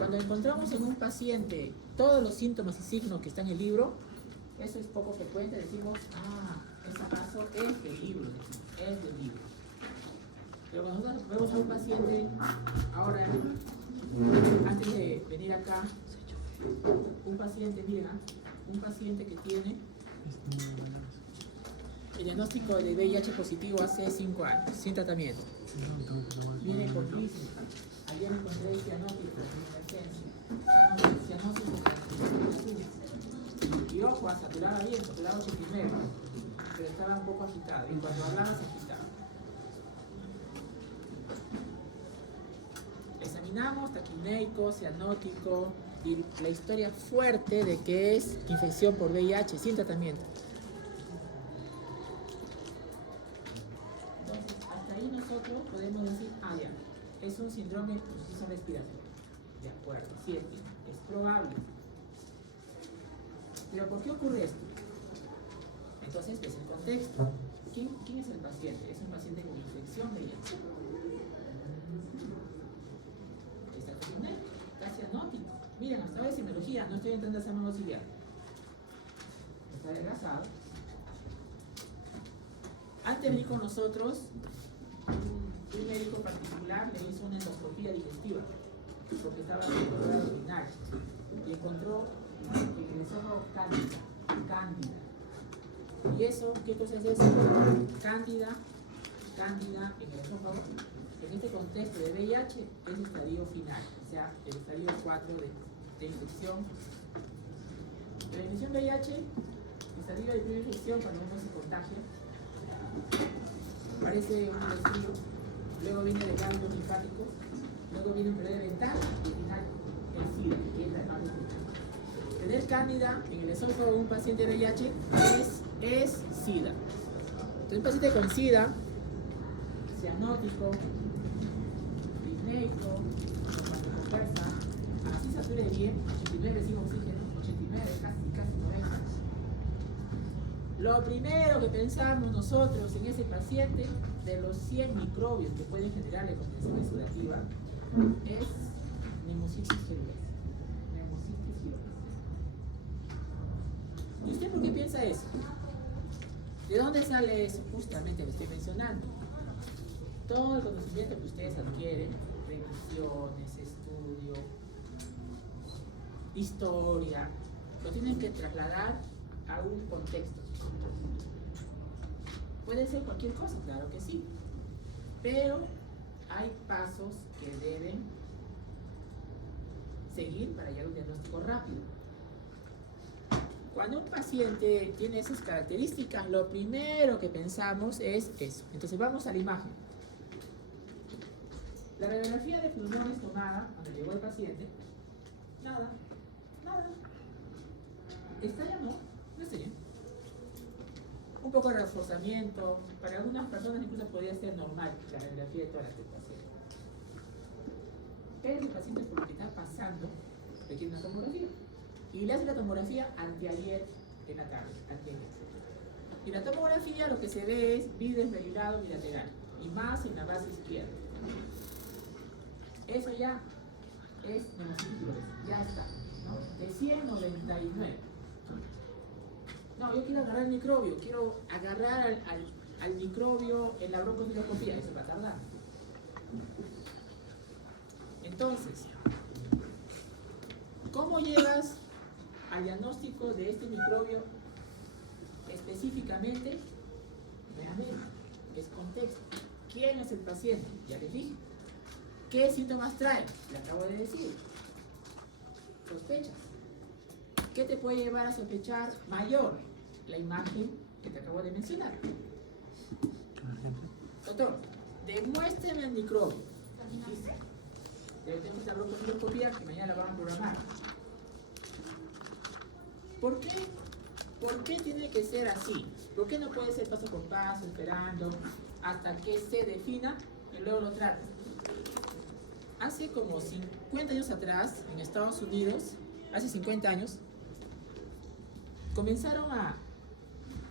Cuando encontramos en un paciente todos los síntomas y signos que están en el libro, eso es poco frecuente, decimos, ese caso es del libro, es del libro. Pero cuando nosotros vemos a un paciente, ahora, antes de venir acá, un paciente, miren, un paciente que tiene el diagnóstico de VIH positivo hace 5 años, sin tratamiento. Viene por crisis. Ayer encontré cianótico en emergencia. Cianótico y ojo, saturaba bien, saturaba 89, pero estaba un poco agitado. Y cuando hablaba se agitaba. Examinamos taquineico, cianótico y la historia fuerte de que es infección por VIH sin tratamiento. Entonces, hasta ahí nosotros podemos decir, ya, es un síndrome de insuficiencia respiratoria. De acuerdo, sí es probable. Pero ¿por qué ocurre esto? Entonces, ves el contexto. ¿Quién es el paciente? Es un paciente con infección VIH. Está cianótico. Miren, hasta ahora de semiología, no estoy entrando a hacer mamografía. Está adelgazado. Antes de venir con nosotros, un médico particular le hizo una endoscopía digestiva porque estaba haciendo dolor urinario y encontró en el esófago cándida. ¿Y eso qué cosa es eso? Cándida en el esófago. En este contexto de VIH es estadio final, o sea, el estadio 4 de infección. De la infección VIH, el estadio de primera infección, cuando uno se contagia, aparece un resfrío, luego viene de ganglios linfáticos, luego viene un periodo de ventana y al final el SIDA, que es la etapa final. Tener cándida en el esófago de un paciente de VIH es SIDA. Entonces, un paciente con SIDA, cianótico, disneico, con fuerza, así sature bien, 89 sin oxígeno, 89, casi 90. Lo primero que pensamos nosotros en ese paciente, de los 100 microbios que pueden generarle condición exudativa, es Pneumocystis jirovecii. ¿Y usted por qué piensa eso? ¿De dónde sale eso? Justamente lo estoy mencionando. Todo el conocimiento que ustedes adquieren, revisiones, estudio, historia, lo tienen que trasladar a un contexto. Puede ser cualquier cosa, claro que sí, pero hay pasos que deben seguir para llegar a un diagnóstico rápido. Cuando un paciente tiene esas características, lo primero que pensamos es eso. Entonces vamos a la imagen. La radiografía de pulmones tomada cuando llegó el paciente, nada. ¿Está ya no? No está bien. Un poco de reforzamiento, para algunas personas incluso podría ser normal la radiografía de todas las pacientes. Pero el paciente por lo que está pasando requiere una tomografía. Y le hace la tomografía anteayer en la tarde, Y la tomografía lo que se ve es bidesmerilado bilateral, y más en la base izquierda. Eso ya es pneumocystis jirovecii, ya está, ¿no? De 199. No, yo quiero agarrar el microbio, quiero agarrar al microbio en la broncooscopía, eso va a tardar. Entonces, ¿cómo llegas al diagnóstico de este microbio específicamente? Realmente, es contexto. ¿Quién es el paciente? Ya les dije. ¿Qué síntomas trae? Le acabo de decir. Sospechas. ¿Qué te puede llevar a sospechar mayor? La imagen que te acabo de mencionar. Doctor, demuéstreme el microbio. Tengo esta broncooscopía que mañana la van a programar. ¿Por qué? ¿Por qué tiene que ser así? ¿Por qué no puede ser paso por paso, esperando hasta que se defina y luego lo trata? Hace como 50 años atrás, en Estados Unidos, hace 50 años, comenzaron a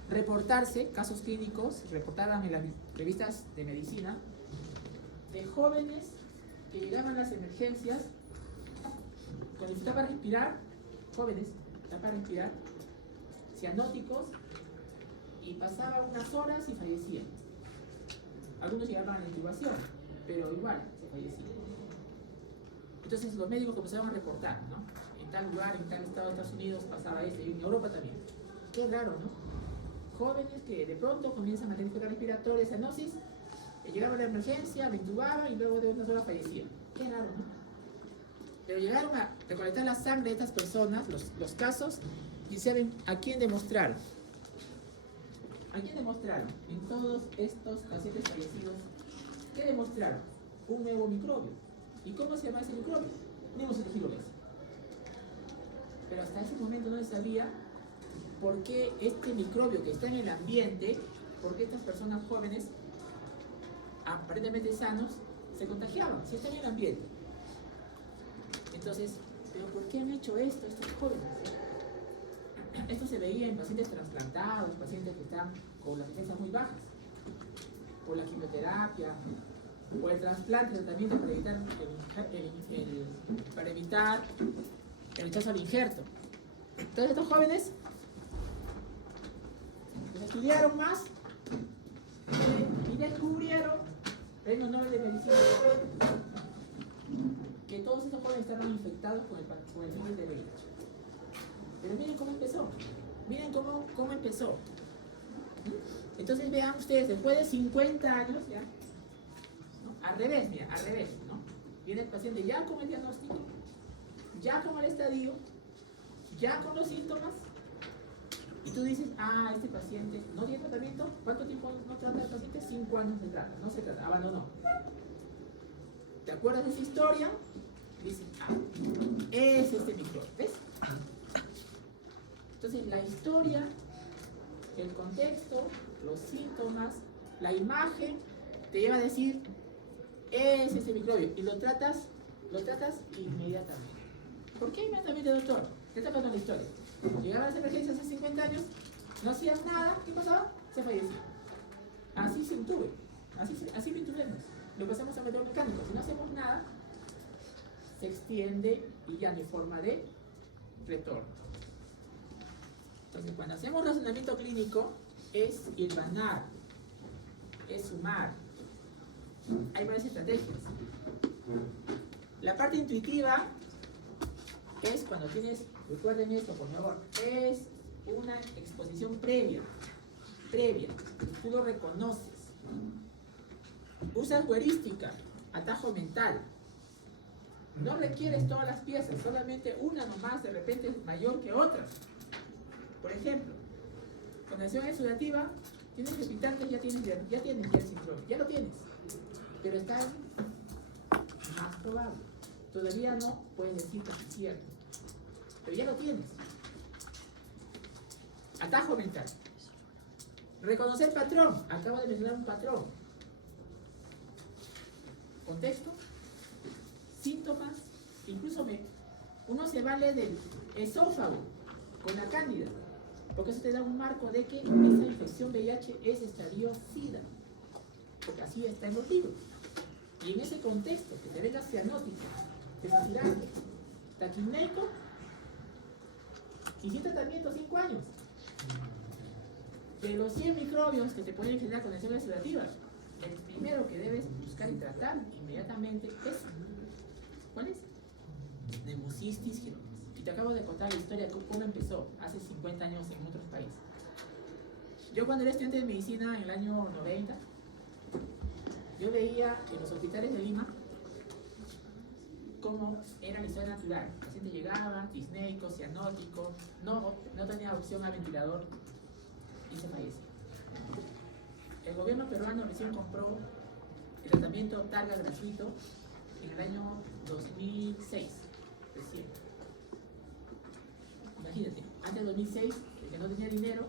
reportarse casos clínicos, reportaban en las revistas de medicina, de jóvenes que llegaban a las emergencias necesitaba respirar, jóvenes, necesitaban respirar, cianóticos, y pasaba unas horas y fallecían. Algunos llegaban a la intubación, pero igual se fallecían. Entonces los médicos comenzaron a reportar, ¿no? En tal lugar, en tal estado de Estados Unidos pasaba esto, y en Europa también. Qué raro, ¿no? Jóvenes que de pronto comienzan a tener dificultad respiratoria, cianosis, llegaban a la emergencia, lo intubaban y luego de unas horas fallecían. Qué raro, ¿no? Pero llegaron a recolectar la sangre de estas personas, los casos, y saben a quién demostraron. ¿A quién demostraron? En todos estos pacientes fallecidos, ¿qué demostraron? Un nuevo microbio. ¿Y cómo se llama ese microbio? Nemocetigilores. Pero hasta ese momento no se sabía por qué este microbio que está en el ambiente, por qué estas personas jóvenes, aparentemente sanos, se contagiaban, si están en el ambiente. Entonces, ¿pero por qué han hecho esto estos jóvenes? Esto se veía en pacientes trasplantados, pacientes que están con las defensas muy bajas, por la quimioterapia, o el trasplante, el tratamiento para evitar el rechazo al injerto. Entonces estos jóvenes pues, estudiaron más y descubrieron, Premio Nobel de Medicina, que todos estos jóvenes estaban infectados con el virus de VIH. Pero miren cómo empezó. Miren cómo empezó. Entonces vean ustedes, después de 50 años, ya, ¿no? Al revés, mira, al revés, ¿no? Viene el paciente ya con el diagnóstico, ya con el estadio, ya con los síntomas, y tú dices, ah, este paciente no tiene tratamiento. ¿Cuánto tiempo no trata el paciente? 5 años de trata, no se trata, abandonó. ¿Te acuerdas de esa historia? Dices, ah, es este microbio, ¿ves? Entonces la historia, el contexto, los síntomas, la imagen, te lleva a decir, es ese microbio, y lo tratas inmediatamente. ¿Por qué inmediatamente, doctor? ¿Qué está pasando la historia? Llegaban a las emergencias hace 50 años, no hacían nada, ¿qué pasaba? Se fallecía. Así se intube, así lo intubemos. Lo pasamos a método mecánico. Si no hacemos nada, se extiende y ya no hay forma de retorno. Entonces, cuando hacemos razonamiento clínico, es hilvanar, es sumar. Hay varias estrategias. La parte intuitiva es cuando tienes, recuerden esto por favor, es una exposición previa, tú lo reconoces. Usas heurística, atajo mental. No requieres todas las piezas, solamente una nomás de repente es mayor que otra. Por ejemplo, con acción exudativa, tienes respitantes, ya tienes el síndrome, ya lo tienes, pero está más probable. Todavía no puedes decir que es cierto, pero ya lo tienes. Atajo mental. Reconocer patrón, acabo de mencionar un patrón. Contexto, síntomas, incluso uno se vale del esófago con la cándida, porque eso te da un marco de que esa infección VIH es estadio SIDA, porque así está en los libros. Y en ese contexto, que te venga cianótico, desfacilante, taquimneico, y sin tratamiento 5 años. De los 100 microbios que te pueden generar condiciones sedativas, el primero que debes buscar y tratar inmediatamente es, ¿cuál es? Pneumocystis ginolis. Y te acabo de contar la historia de cómo empezó hace 50 años en otros países. Yo cuando era estudiante de medicina en el año 90, yo veía en los hospitales de Lima cómo era la historia natural. El paciente llegaba, disneico, cianótico, no tenía opción a ventilador y se fallecía. El gobierno peruano recién compró el tratamiento Targa gratuito en el año 2006, recién. Imagínate, antes de 2006, el que no tenía dinero,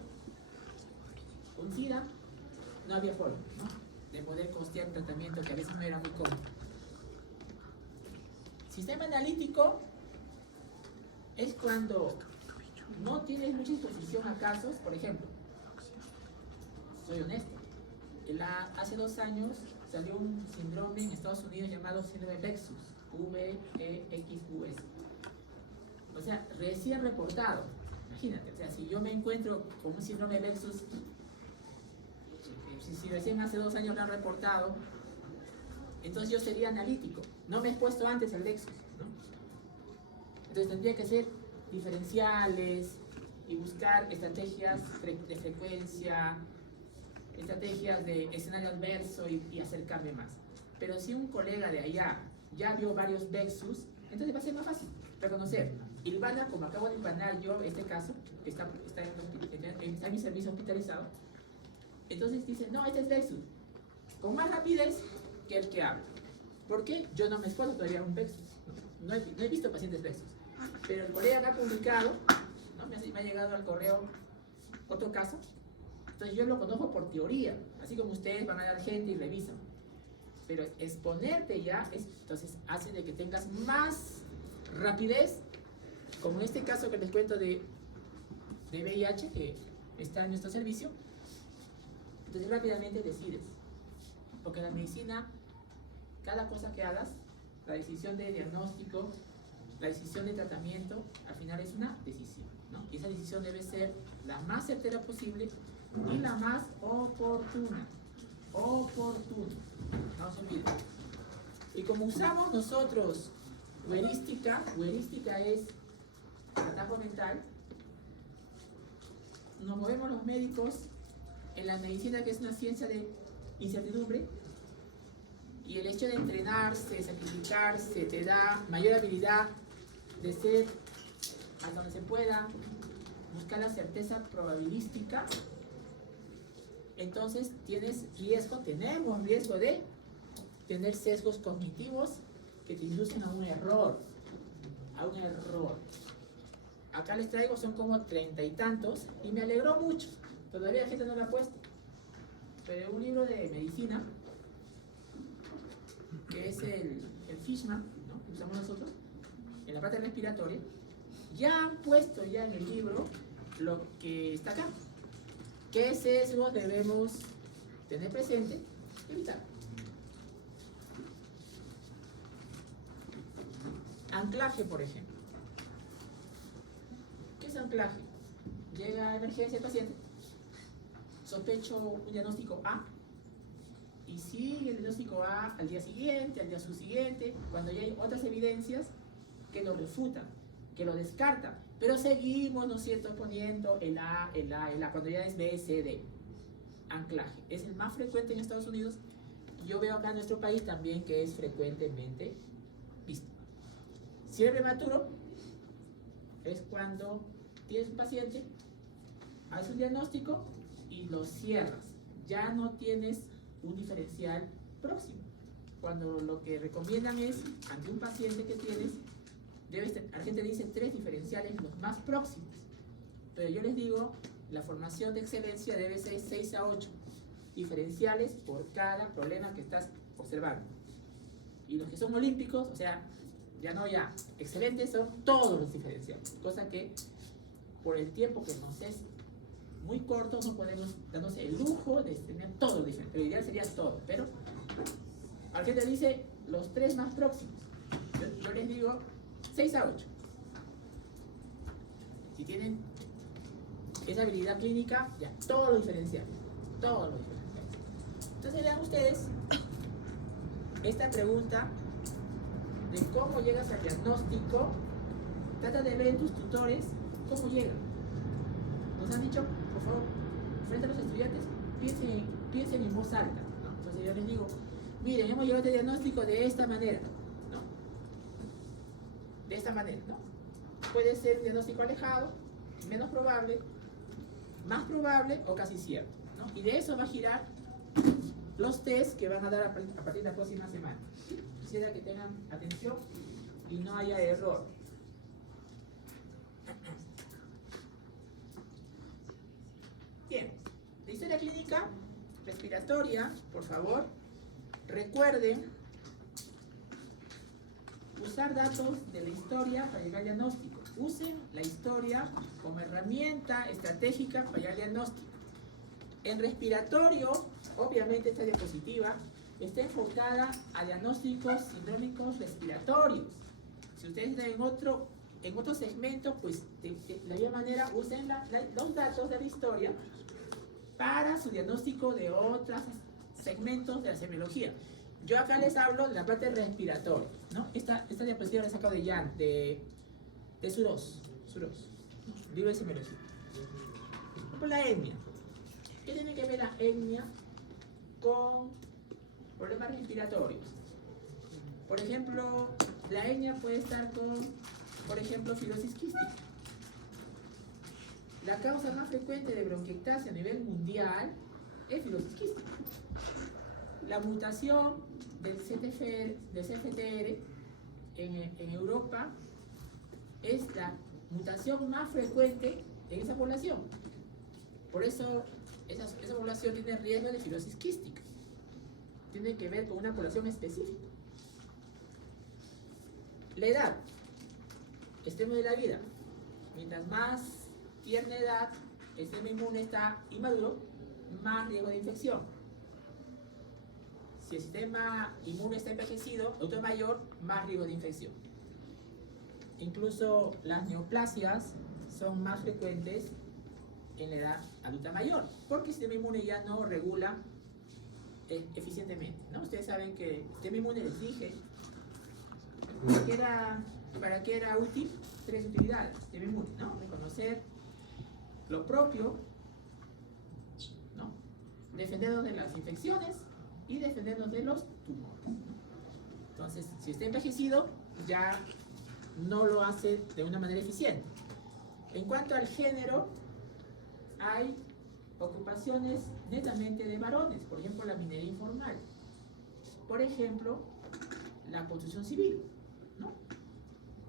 con SIDA, no había forma, ¿no?, de poder costear un tratamiento que a veces no era muy cómodo. Sistema analítico es cuando no tienes mucha exposición a casos. Por ejemplo, soy honesto, hace 2 años salió un síndrome en Estados Unidos llamado síndrome VEXUS, VEXUS. sea, recién reportado. Imagínate, o sea, si yo me encuentro con un síndrome de Lexus, si recién hace 2 años lo han reportado, entonces yo sería analítico. No me he puesto antes el Lexus, ¿no? Entonces tendría que ser diferenciales y buscar estrategias de frecuencia, estrategias de escenario adverso y acercarme más. Pero si un colega de allá ya vio varios Lexus, entonces va a ser más fácil reconocer. Ilvana, como acabo de ilvanar yo este caso, que está en mi servicio hospitalizado, entonces dice, no, este es Lexus, con más rapidez que el que habla. ¿Por qué? Yo no me esfuerzo todavía un Lexus, no he visto pacientes Lexus, pero el colega que ha publicado, ¿no? me ha llegado al correo otro caso, entonces yo lo conozco por teoría, así como ustedes van a dar gente y revisan. Pero exponerte ya, entonces hace de que tengas más rapidez, como en este caso que les cuento de VIH, que está en nuestro servicio. Entonces rápidamente decides, porque en la medicina, cada cosa que hagas, la decisión de diagnóstico, la decisión de tratamiento, al final es una decisión, ¿no? Y esa decisión debe ser la más certera posible y la más oportuna. Oportuna, no se olviden. Y como usamos nosotros heurística es atajo mental, nos movemos los médicos en la medicina, que es una ciencia de incertidumbre, y el hecho de entrenarse, sacrificarse, te da mayor habilidad de ser, hasta donde se pueda, buscar la certeza probabilística. Entonces tenemos riesgo de tener sesgos cognitivos que te inducen a un error. Acá les traigo, son como 30 y tantos, y me alegró mucho. Todavía la gente no lo ha puesto. Pero un libro de medicina, que es el Fishman, ¿no? Que usamos nosotros, en la parte respiratoria, ya han puesto ya en el libro lo que está acá. ¿Qué sesgos debemos tener presente y evitar? Anclaje, por ejemplo. ¿Qué es anclaje? Llega a emergencia el paciente, sospecho un diagnóstico A, y sigue el diagnóstico A al día siguiente, al día subsiguiente, cuando ya hay otras evidencias que lo refutan, que lo descartan, pero seguimos, ¿no es cierto?, poniendo el A, cuando ya es B, C, D. Anclaje. Es el más frecuente en Estados Unidos, y yo veo acá en nuestro país también que es frecuentemente visto. Cierre prematuro es cuando tienes un paciente, haces un diagnóstico y lo cierras. Ya no tienes un diferencial próximo. Cuando lo que recomiendan es, ante un paciente que tienes, la gente dice 3 diferenciales, los más próximos. Pero yo les digo, la formación de excelencia debe ser 6 a 8 diferenciales por cada problema que estás observando. Y los que son olímpicos, o sea, ya excelentes, son todos los diferenciales. Cosa que por el tiempo que nos es muy corto, no podemos darnos el lujo de tener todos los diferentes. Lo ideal sería todo, pero a la gente dice los 3 más próximos. Yo les digo 6 a 8. Si tienen esa habilidad clínica, ya, todos los diferenciales. Todos los diferenciales. Entonces vean ustedes esta pregunta de cómo llegas al diagnóstico. Trata de ver en tus tutores cómo llegan. Nos han dicho, por favor, frente a los estudiantes, piensen en voz alta, ¿no? Entonces yo les digo, miren, hemos llegado a este diagnóstico de esta manera, ¿no? De esta manera, ¿no? Puede ser un diagnóstico alejado, menos probable, más probable o casi cierto, ¿no? Y de eso va a girar los test que van a dar a partir de la próxima semana. Quisiera que tengan atención y no haya error. Bien, de historia clínica respiratoria, por favor, recuerden usar datos de la historia para llegar al diagnóstico. Usen la historia como herramienta estratégica para llegar al diagnóstico. En respiratorio, obviamente esta diapositiva está enfocada a diagnósticos sindrómicos respiratorios. Si ustedes están en otro en otros segmentos, pues de la misma manera usen los datos de la historia para su diagnóstico de otros segmentos de la semiología. Yo acá les hablo de la parte respiratoria, ¿no? Esta diapositiva la he sacado de Jan, de Suros, libro de semiología. Por la etnia. ¿Qué tiene que ver la etnia con problemas respiratorios? Por ejemplo, la etnia puede estar con, por ejemplo, fibrosis quística. La causa más frecuente de bronquiectasia a nivel mundial es fibrosis quística. La mutación del CFTR en Europa es la mutación más frecuente en esa población. Por eso esa población tiene riesgo de fibrosis quística. Tiene que ver con una población específica. La edad, extremo de la vida. Mientras más tierna edad, el sistema inmune está inmaduro, más riesgo de infección. Si el sistema inmune está envejecido, adulto mayor, más riesgo de infección. Incluso las neoplasias son más frecuentes en la edad adulta mayor, porque el sistema inmune ya no regula eficientemente, ¿no? Ustedes saben que el sistema inmune les dije para qué era útil, 3 utilidades, el sistema inmune, ¿no? Reconocer lo propio, ¿no? Defendernos de las infecciones y defendernos de los tumores. Entonces, si está envejecido, ya no lo hace de una manera eficiente. En cuanto al género, hay ocupaciones netamente de varones, por ejemplo, la minería informal, por ejemplo, la construcción civil, ¿no?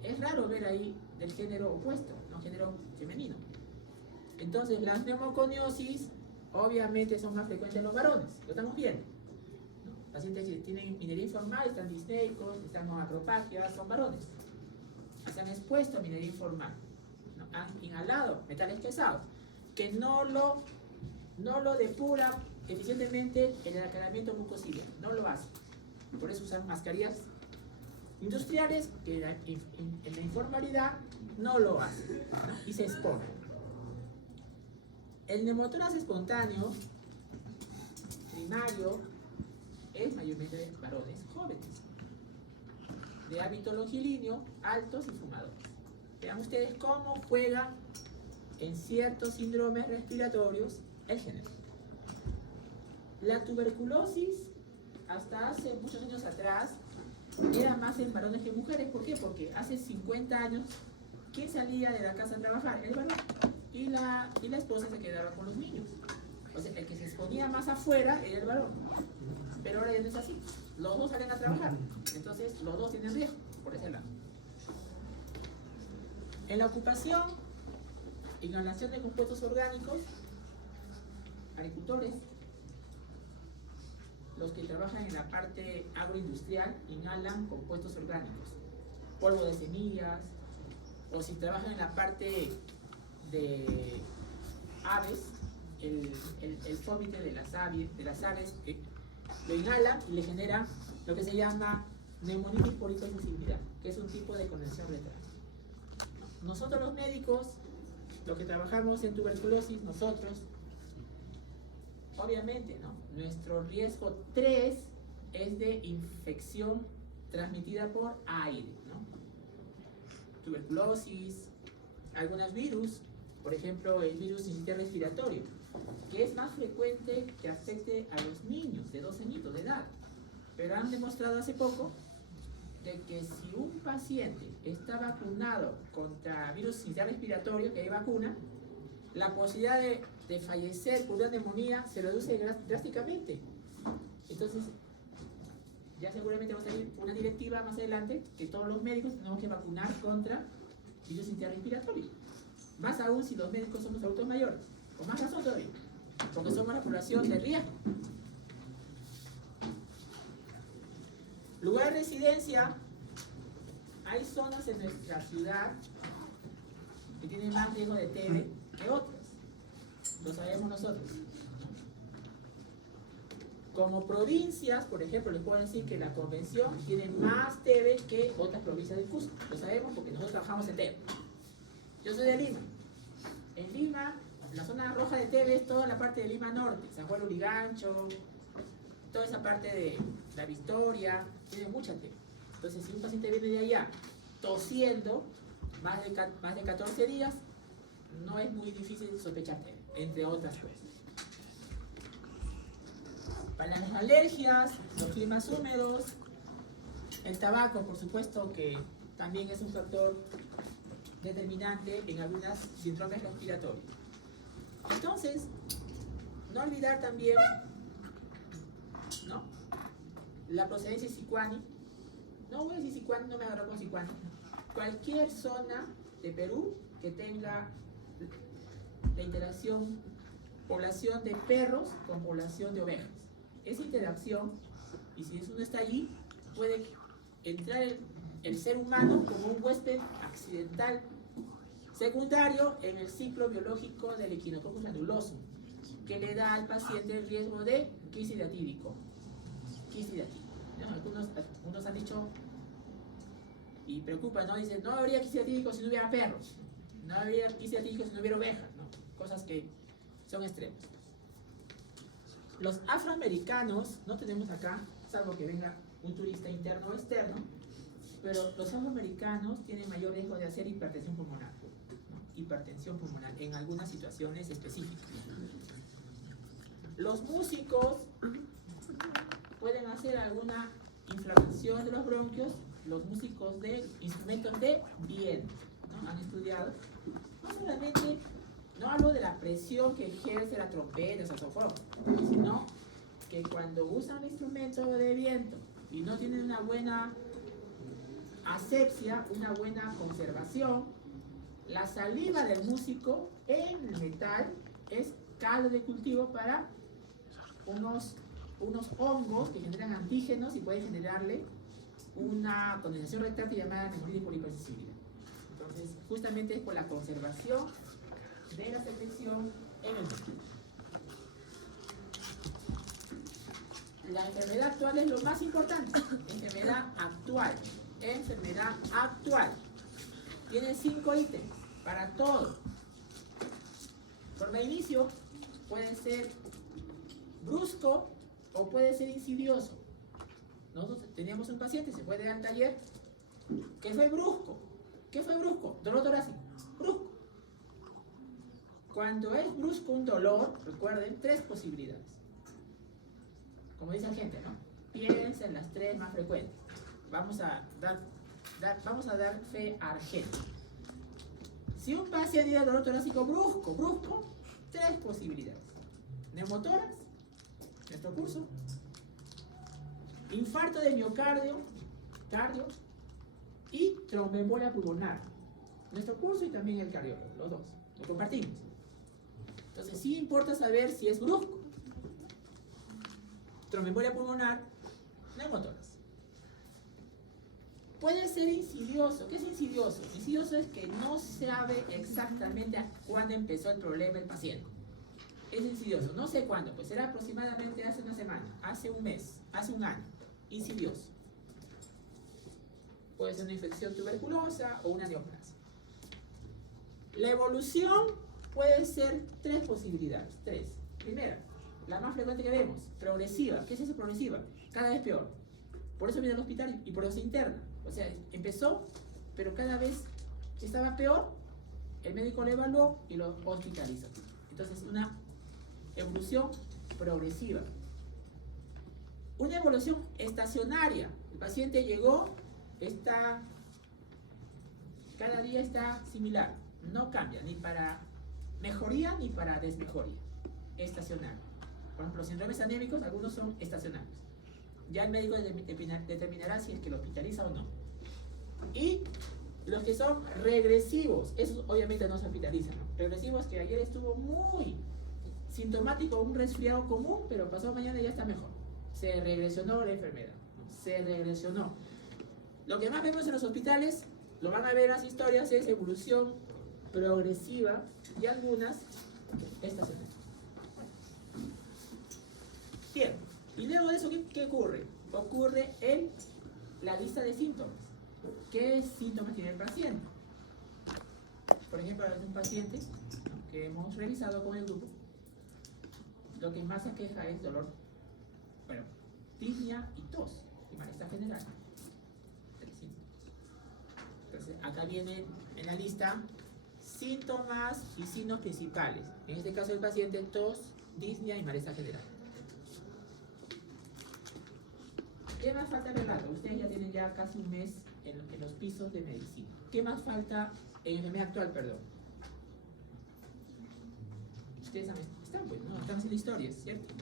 Es raro ver ahí del género opuesto, no género femenino. Entonces, las neumoconiosis obviamente son más frecuentes en los varones, lo estamos viendo, ¿no? Pacientes que tienen minería informal, están disneicos, están con acropaquias, son varones. Se han expuesto a minería informal, ¿no? Han inhalado metales pesados, que no lo depura eficientemente el aclaramiento mucociliar, no lo hace. Por eso usan mascarillas industriales que en la informalidad no lo hacen, ¿no? Y se exponen. El neumotórax espontáneo primario es mayormente de varones jóvenes, de hábito longilíneo, altos y fumadores. Vean ustedes cómo juega en ciertos síndromes respiratorios el género. La tuberculosis, hasta hace muchos años atrás, era más en varones que en mujeres. ¿Por qué? Porque hace 50 años, ¿quién salía de la casa a trabajar? El varón. Y la esposa se quedaba con los niños. O sea, el que se exponía más afuera era el varón. Pero ahora ya no es así. Los dos salen a trabajar. Entonces, los dos tienen riesgo, por ese lado. En la ocupación, inhalación de compuestos orgánicos, agricultores, los que trabajan en la parte agroindustrial, inhalan compuestos orgánicos, polvo de semillas, o si trabajan en la parte de aves, el fómite de las aves, lo inhalan y le genera lo que se llama neumonitis por hipersensibilidad, que es un tipo de condensación retral. Nosotros los médicos, los que trabajamos en tuberculosis, nosotros, obviamente, ¿no? Nuestro riesgo 3 es de infección transmitida por aire, ¿no? Tuberculosis, algunos virus, por ejemplo, el virus sincitial respiratorio, que es más frecuente que afecte a los niños de 12 añitos de edad. Pero han demostrado hace poco de que si un paciente está vacunado contra virus sincitial respiratorio, que hay vacuna, la posibilidad de fallecer por una neumonía se reduce drásticamente. Entonces, ya seguramente va a salir una directiva más adelante que todos los médicos tenemos que vacunar contra virus sincitial respiratorio. Más aún si los médicos somos adultos mayores, con más razón todavía, porque somos la población de riesgo. Lugar de residencia, hay zonas en nuestra ciudad que tienen más riesgo de TB que otras. Lo sabemos nosotros. Como provincias, por ejemplo, les puedo decir que la convención tiene más TV que otras provincias del Cusco. Lo sabemos porque nosotros trabajamos en TV. Yo soy de Lima. En Lima, la zona roja de TV es toda la parte de Lima Norte, San Juan Lurigancho, toda esa parte de La Victoria, tiene mucha TV. Entonces, si un paciente viene de allá tosiendo más de 14 días, no es muy difícil sospechar TV, entre otras cosas. Para las alergias, los climas húmedos, el tabaco, por supuesto, que también es un factor determinante en algunas síndromes respiratorios. Entonces, no olvidar también, ¿no?, la procedencia de Sicuani. No voy a decir Sicuani, no me agarro con Sicuani. Cualquier zona de Perú que tenga la interacción, población de perros con población de ovejas. Esa interacción, y si eso no está allí, puede entrar el ser humano como un huésped accidental secundario en el ciclo biológico del Echinococcus glandulosum, que le da al paciente el riesgo de quiste hidratídico. ¿No? Algunos han dicho y preocupan, ¿no? Dicen, no habría quiste hidratídico si no hubiera perros, no habría quiste hidratídico si no hubiera ovejas, ¿no? Cosas que son extremas. Los afroamericanos, no tenemos acá, salvo que venga un turista interno o externo, pero los afroamericanos tienen mayor riesgo de hacer hipertensión pulmonar, ¿no? Hipertensión pulmonar en algunas situaciones específicas. Los músicos pueden hacer alguna inflamación de los bronquios, los músicos de instrumentos de viento, ¿no? Han estudiado, no solamente, no hablo de la presión que ejerce la trompeta, el saxofón, sino que cuando usan instrumentos de viento y no tienen una buena asepsia, una buena conservación, la saliva del músico en el metal es caldo de cultivo para unos hongos que generan antígenos y pueden generarle una condensación retráctil llamada neumonitis por hipersensibilidad. Entonces, justamente es por la conservación de la secreción en el metal. La enfermedad actual es lo más importante. Enfermedad actual. Tiene 5 ítems para todo. Forma de inicio puede ser brusco o puede ser insidioso. Nosotros teníamos un paciente, se fue al taller, que fue brusco. ¿Qué fue brusco? Dolor torácico. Brusco. Cuando es brusco un dolor, recuerden, 3 posibilidades. Como dice la gente, ¿no? Piensa en las 3 más frecuentes. Vamos a dar fe a Argel. Si un paciente tiene dolor torácico brusco, 3 posibilidades. Neumotórax, nuestro curso. Infarto de miocardio, y tromboembolia pulmonar. Nuestro curso y también el cardiólogo, los dos. Lo compartimos. Entonces sí importa saber si es brusco. Tromboembolia pulmonar, neumotórax. Puede ser insidioso. ¿Qué es insidioso? Insidioso es que no sabe exactamente a cuándo empezó el problema el paciente. Es insidioso. No sé cuándo, pues será aproximadamente hace una semana, hace un mes, hace un año. Insidioso. Puede ser una infección tuberculosa o una neoplasia. La evolución puede ser 3 posibilidades. 3. Primera, la más frecuente que vemos, progresiva. ¿Qué es eso progresiva? Cada vez peor. Por eso viene al hospital y por eso se interna. O sea, empezó, pero cada vez estaba peor, el médico lo evaluó y lo hospitalizó. Entonces, una evolución progresiva. Una evolución estacionaria. El paciente llegó, cada día está similar. No cambia ni para mejoría ni para desmejoría. Estacionario. Por ejemplo, los síndromes anémicos, algunos son estacionarios. Ya el médico determinará si es que lo hospitaliza o no. Y los que son regresivos, esos obviamente no se hospitalizan, ¿no? Regresivos que ayer estuvo muy sintomático, un resfriado común, pero pasado mañana ya está mejor. Se regresionó la enfermedad, ¿no? Se regresionó. Lo que más vemos en los hospitales, lo van a ver en las historias, es evolución progresiva y algunas estacionarias. Bien, Y luego de eso, ¿qué ocurre? Ocurre la lista de síntomas. ¿Qué síntomas tiene el paciente? Por ejemplo, es un paciente, ¿no?, que hemos revisado con el grupo. Lo que más aqueja es dolor, bueno, disnea y tos, y malestar general. Entonces, acá viene en la lista síntomas y signos principales. En este caso, el paciente, tos, disnea y malestar general. ¿Qué más falta en el relato? Ustedes ya tienen ya casi un mes en los pisos de medicina. ¿Qué más falta en enfermedad actual, perdón? Ustedes están, pues, ¿no? Están haciendo historias, ¿cierto?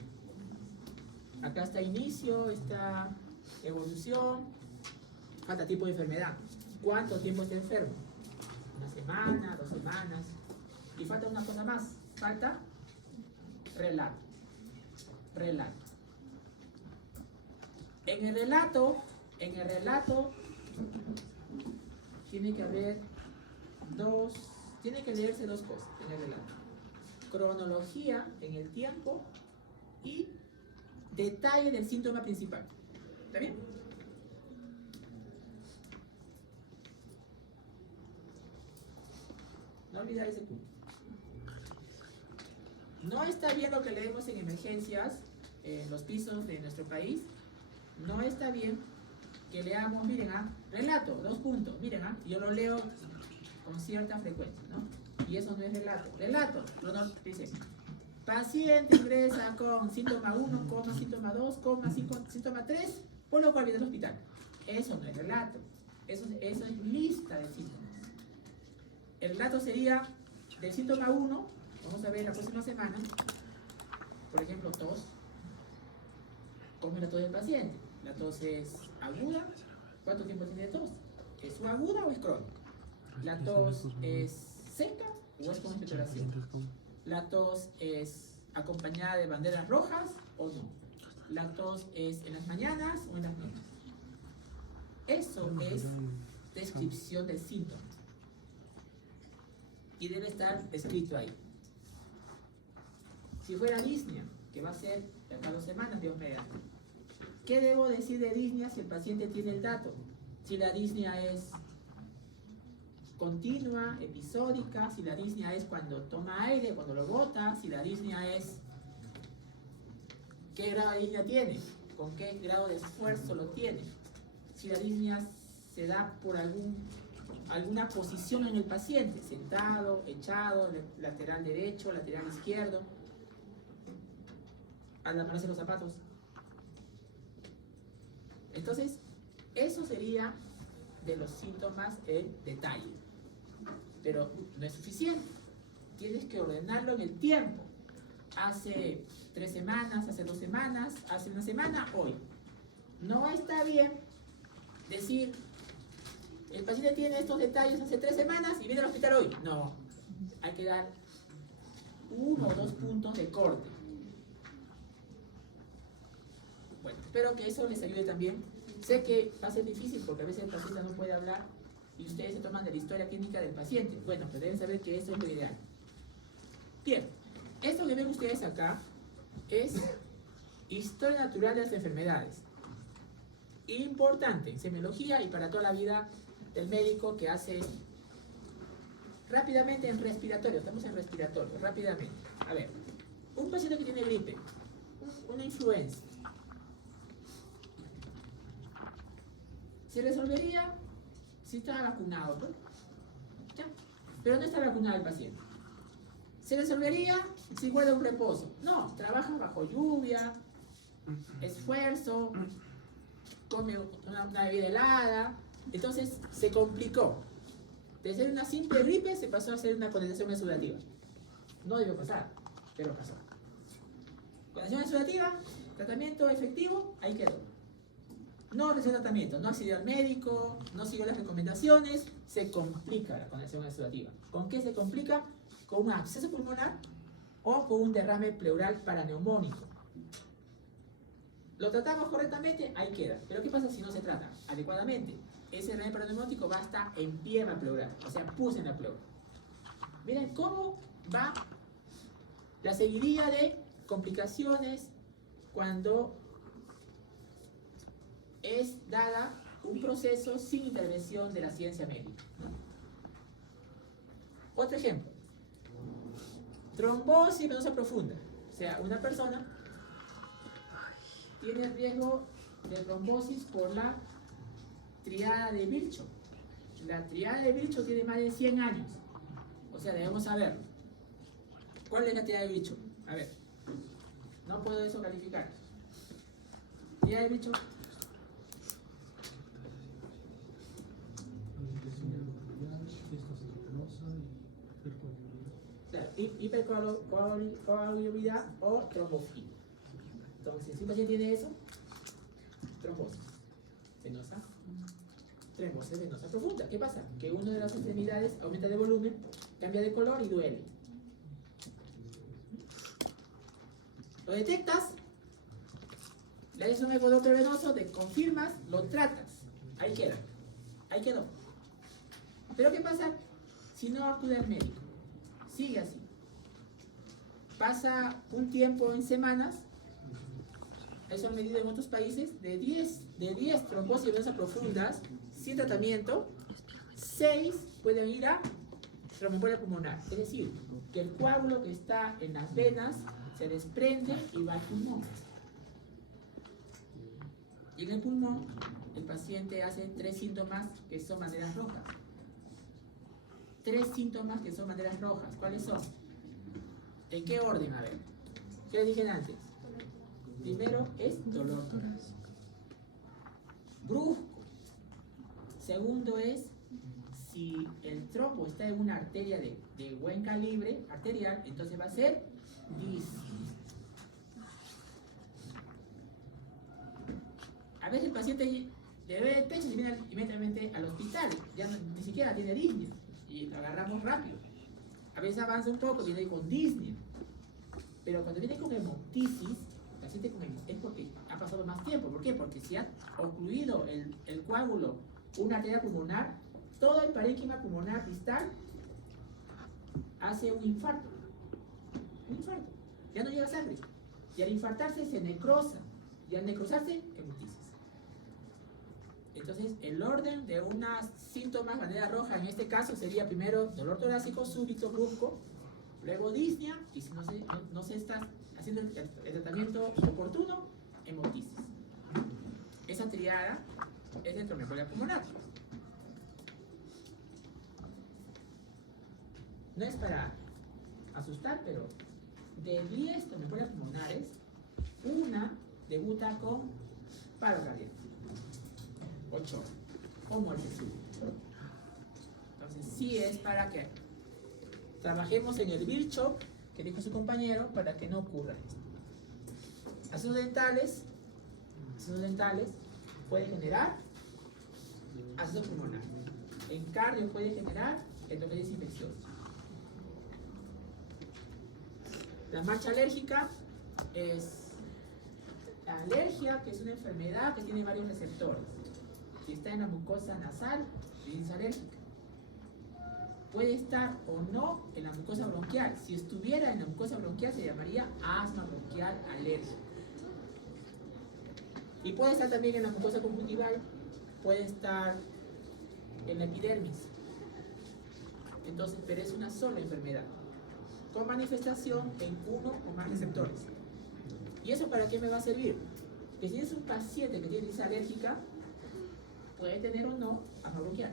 Acá está inicio, está evolución, falta tipo de enfermedad. ¿Cuánto tiempo está enfermo? ¿Una semana, 2 semanas? Y falta una cosa más, falta relato. Relato. En el relato tiene que leerse dos cosas en el relato: cronología en el tiempo y detalle del síntoma principal. ¿Está bien? No olvidar ese punto. No está bien lo que leemos en emergencias, en los pisos de nuestro país. No está bien que leamos, miren, relato, 2 puntos, miren, yo lo leo con cierta frecuencia, ¿no? Y eso no es relato. Relato, dice, paciente ingresa con síntoma 1, síntoma 2, síntoma 3, por lo cual viene al hospital. Eso no es relato, eso es lista de síntomas. El relato sería del síntoma 1, vamos a ver la próxima semana, por ejemplo, tos. ¿Cómo es la tos del paciente? La tos es aguda. ¿Cuánto tiempo tiene de tos? ¿Es aguda o es crónica? ¿La tos es seca o es con expectoración? ¿La tos es acompañada de banderas rojas o no? ¿La tos es en las mañanas o en las noches? Eso es descripción del síntoma. Y debe estar escrito ahí. Si fuera disnea, que va a ser cada 2 semanas, Dios mediante, ¿qué debo decir de disnea si el paciente tiene el dato? Si la disnea es continua, episódica, si la disnea es cuando toma aire, cuando lo bota, si la disnea es qué grado de disnea tiene, con qué grado de esfuerzo lo tiene, si la disnea se da por alguna posición en el paciente, sentado, echado, lateral derecho, lateral izquierdo, al amarrarse los zapatos. Entonces, eso sería de los síntomas en detalle. Pero no es suficiente. Tienes que ordenarlo en el tiempo. Hace 3 semanas, hace 2 semanas, hace 1 semana, hoy. No está bien decir, el paciente tiene estos detalles hace 3 semanas y viene al hospital hoy. No. Hay que dar 1 o 2 puntos de corte. Bueno, espero que eso les ayude también. Sé que va a ser difícil porque a veces el paciente no puede hablar y ustedes se toman de la historia clínica del paciente. Bueno, pero deben saber que eso es lo ideal. Bien, esto que ven ustedes acá es historia natural de las enfermedades. Importante en semiología y para toda la vida del médico que hace rápidamente en respiratorio. Estamos en respiratorio, rápidamente. A ver, un paciente que tiene gripe, una influenza, se resolvería si está vacunado, ¿no? ¿Ya? Pero no está vacunado el paciente. Se resolvería si guarda un reposo. No, trabaja bajo lluvia, esfuerzo, come una bebida helada. Entonces se complicó. De ser una simple gripe se pasó a ser una condensación exudativa. No debió pasar, pero pasó. Condensación exudativa, tratamiento efectivo, ahí quedó. No recibió tratamiento, no asistió al médico, no siguió las recomendaciones, se complica la condensación exudativa. ¿Con qué se complica? Con un absceso pulmonar o con un derrame pleural paraneumónico. ¿Lo tratamos correctamente? Ahí queda. Pero ¿qué pasa si no se trata adecuadamente? Ese derrame paraneumónico va hasta en pierna pleural, o sea, pus en la pleura. Miren cómo va la seguidilla de complicaciones cuando es dada un proceso sin intervención de la ciencia médica, ¿no? Otro ejemplo, trombosis venosa profunda. O sea, una persona tiene riesgo de trombosis por la triada de Virchow. La triada de Virchow tiene más de 100 años. O sea, debemos saberlo. ¿Cuál es la triada de Virchow? A ver, no puedo eso calificar. Triada de Virchow. Hipercoagulabilidad o trombofilia. Entonces, si un paciente tiene eso, trombosis venosa, trombosis venosa profunda. ¿Qué pasa? Que una de las extremidades aumenta de volumen, cambia de color y duele. Lo detectas, le haces un ecodoppler venoso, te confirmas, lo tratas. Ahí queda. Ahí quedó. Pero ¿qué pasa si no acude al médico? Sigue así. Pasa un tiempo en semanas, eso es medido en otros países, de 10 trombosis venosas profundas sin tratamiento, 6 pueden ir a tromboembolia pulmonar. Es decir, que el coágulo que está en las venas se desprende y va al pulmón. Y en el pulmón, el paciente hace 3 síntomas que son banderas rojas. 3 síntomas que son banderas rojas. ¿Cuáles son? ¿En qué orden? A ver. ¿Qué les dije antes? Primero es dolor torácico. Brusco. Segundo es si el trombo está en una arteria de buen calibre arterial, entonces va a ser disnea. A veces el paciente le duele el pecho y viene inmediatamente al hospital. Ya ni siquiera tiene disnea. Y lo agarramos rápido. A veces avanza un poco, viene con disnea. Pero cuando viene con hemoptisis, el paciente con es porque ha pasado más tiempo. ¿Por qué? Porque si ha ocluido el coágulo una arteria pulmonar, todo el parénquima pulmonar distal hace un infarto. Un infarto. Ya no llega sangre. Y al infartarse se necrosa. Y al necrosarse, hemoptisis. Entonces, el orden de unas síntomas, bandera roja, en este caso sería primero dolor torácico súbito, brusco, luego disnea, y si no se está haciendo el tratamiento oportuno, hemoptisis. Esa triada es de tromboembolia pulmonar. No es para asustar, pero de 10 tromboembolias pulmonares, una debuta con paro cardíaco. 8 o muerte súbita. Entonces sí es para que trabajemos en el Virchow que dijo su compañero para que no ocurra esto. Ácidos dentales pueden generar ácido pulmonar. En cardio puede generar endocarditis infecciosa. La marcha alérgica es la alergia, que es una enfermedad que tiene varios receptores. Si está en la mucosa nasal, es alérgica. Puede estar o no en la mucosa bronquial. Si estuviera en la mucosa bronquial se llamaría asma bronquial alérgica. Y puede estar también en la mucosa conjuntival, puede estar en la epidermis. Entonces, pero es una sola enfermedad, con manifestación en uno o más receptores. ¿Y eso para qué me va a servir? Que si es un paciente que tiene rinitis alérgica, puede tener o no asma bronquial.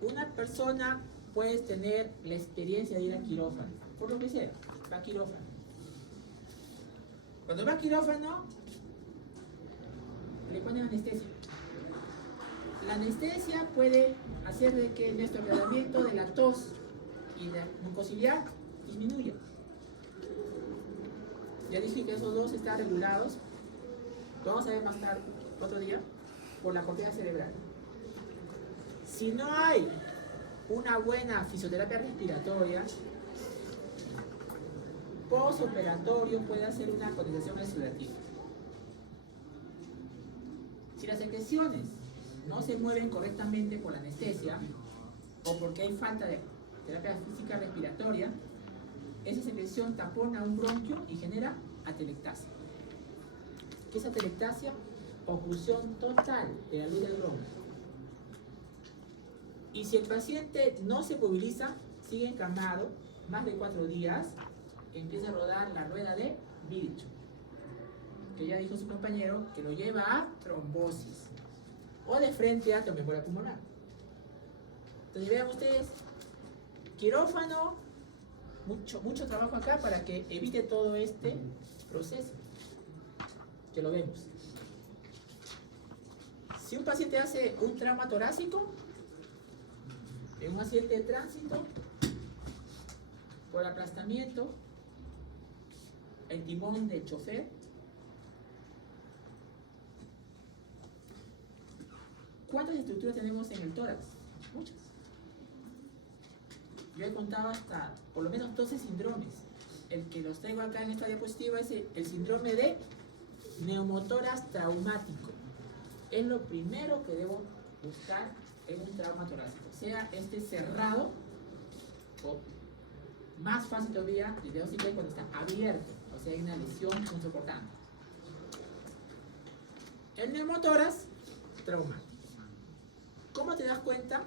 Una persona puede tener la experiencia de ir a quirófano, por lo que sea, va a quirófano. Cuando va a quirófano, le ponen anestesia. La anestesia puede hacer de que nuestro tratamiento de la tos y la mucosiliar disminuya. Ya dije que esos dos están regulados, lo vamos a ver más tarde, otro día, por la corteza cerebral. Si no hay una buena fisioterapia respiratoria, postoperatorio puede hacer una condensación exudativa. Si las secreciones no se mueven correctamente por la anestesia o porque hay falta de terapia física respiratoria, esa secreción tapona un bronquio y genera atelectasia. ¿Qué es atelectasia? Oclusión total de la luz del bronco. Y si el paciente no se moviliza, sigue encamado más de 4 días, empieza a rodar la rueda de Virchow, que ya dijo su compañero que lo lleva a trombosis o de frente a tromboembolia pulmonar. Entonces vean ustedes, quirófano, mucho trabajo acá para que evite todo este proceso, que lo vemos. Si un paciente hace un trauma torácico, en un accidente de tránsito, por aplastamiento, el timón del chofer, ¿cuántas estructuras tenemos en el tórax? Muchas. Yo he contado hasta por lo menos 12 síndromes. El que los traigo acá en esta diapositiva es el síndrome de neumotórax traumático. Es lo primero que debo buscar en un trauma torácico, sea este cerrado o más fácil todavía el diagnóstico es cuando está abierto, o sea hay una lesión muy importante. El neumotórax traumático. ¿Cómo te das cuenta?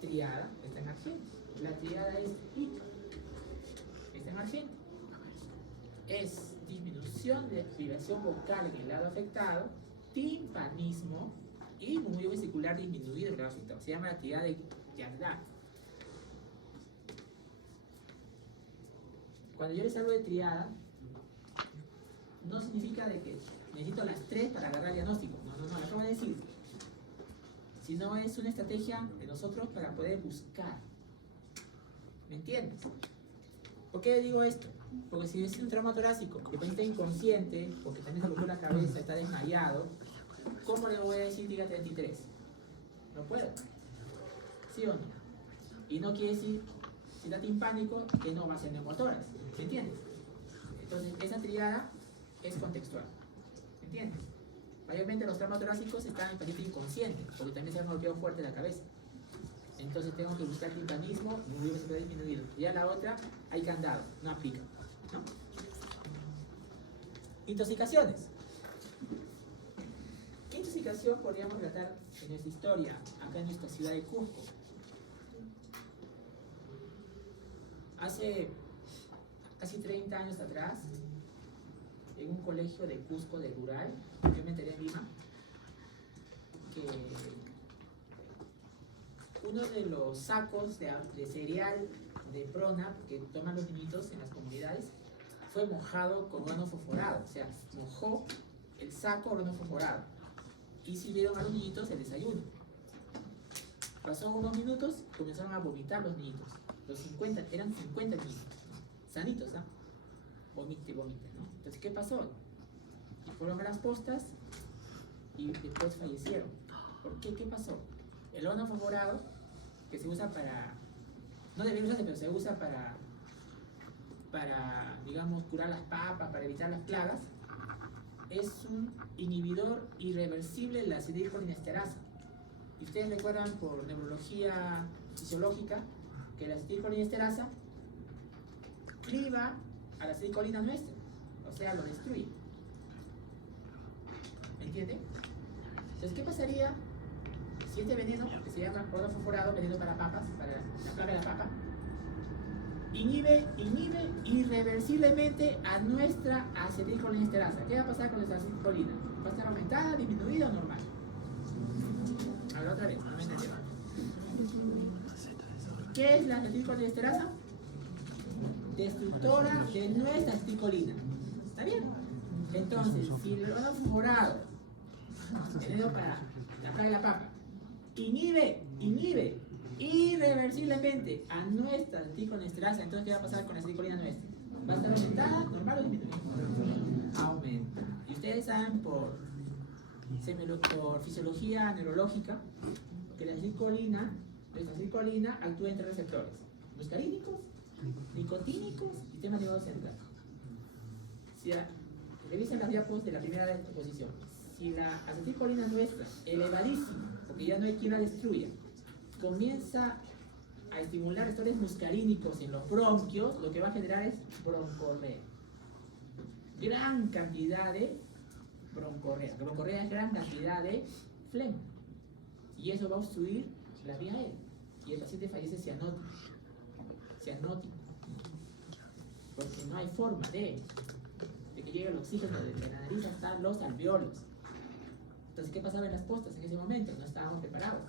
Triada está en argento. La triada es ICA, está en argento. Es disminución de vibración vocal en el lado afectado, timpanismo y murmullo vesicular disminuido en el lado afectado. Se llama la triada de Yardak. Cuando yo les hablo de triada, no significa de que necesito las 3 para agarrar el diagnóstico. No, lo acabo de decir. Sino es una estrategia de nosotros para poder buscar. ¿Me entiendes? ¿Por qué digo esto? Porque si es un trauma torácico, que está inconsciente, porque también se golpeó la cabeza, está desmayado, ¿cómo le voy a decir diga 33? No puedo. ¿Sí o no? Y no quiere decir, si está timpánico, que no va a ser neumotórax. ¿Me entiendes? Entonces, esa triada es contextual. ¿Me entiendes? Mayormente los traumas torácicos están en paciente inconsciente, porque también se han golpeado fuerte la cabeza. Entonces tengo que buscar timpanismo, murmullo vesicular disminuido. Y a la otra hay candado, no aplica. ¿No? Intoxicaciones. ¿Qué intoxicación podríamos tratar en nuestra historia, acá en nuestra ciudad de Cusco? Hace casi 30 años atrás, en un colegio de Cusco, de rural, yo me enteré en Lima, que uno de los sacos de cereal de Pronap que toman los niñitos en las comunidades fue mojado con grano fosforado, o sea, mojó el saco grano fosforado y sirvieron a los niñitos el desayuno. Pasó unos minutos, comenzaron a vomitar los niñitos. Eran 50 niños, sanitos, ¿ah? Vomite, ¿no? Entonces, ¿qué pasó? Fueron a las postas y después fallecieron. ¿Por qué? ¿Qué pasó? El grano fosforado, que se usa para, no debería usarse, pero se usa para, digamos, curar las papas, para evitar las plagas, es un inhibidor irreversible de la acetilcolinesterasa. Y ustedes recuerdan por neurología fisiológica que la acetilcolinesterasa cliva a la acetilcolina nuestra, o sea, lo destruye. ¿Me entiende? Entonces, ¿qué pasaría si este veneno, que se llama grano fosforado, veneno para papas, para la plaga de la papa, inhibe irreversiblemente a nuestra acetilcolinesterasa? ¿Qué va a pasar con nuestra acetilcolina? ¿Va a estar aumentada, disminuida o normal? A ver, otra vez, no me entendieron. ¿Qué es la acetilcolinesterasa? Destructora de nuestra acetilcolina. ¿Está bien? Entonces, si el grano fosforado, veneno para la plaga de la papa, inhibe irreversiblemente a nuestra acetilcolinesterasa, entonces ¿qué va a pasar con la acetilcolina nuestra? ¿Va a estar aumentada, normal o disminuida? Aumenta. Y ustedes saben por fisiología neurológica que la acetilcolina, nuestra acetilcolina actúa entre receptores muscarínicos, nicotínicos y sistema nervioso central. Si revisen las diapos de la primera exposición. Si la acetilcolina nuestra, elevadísima, porque ya no hay quien la destruya, comienza a estimular receptores muscarínicos en los bronquios, lo que va a generar es broncorrea. Gran cantidad de broncorrea. La broncorrea es gran cantidad de flema. Y eso va a obstruir la vía aérea. Y el paciente fallece cianótico. Cianótico. Porque no hay forma de que llegue el oxígeno desde la nariz hasta los alveolos. Entonces, ¿qué pasaba en las postas en ese momento? No estábamos preparados.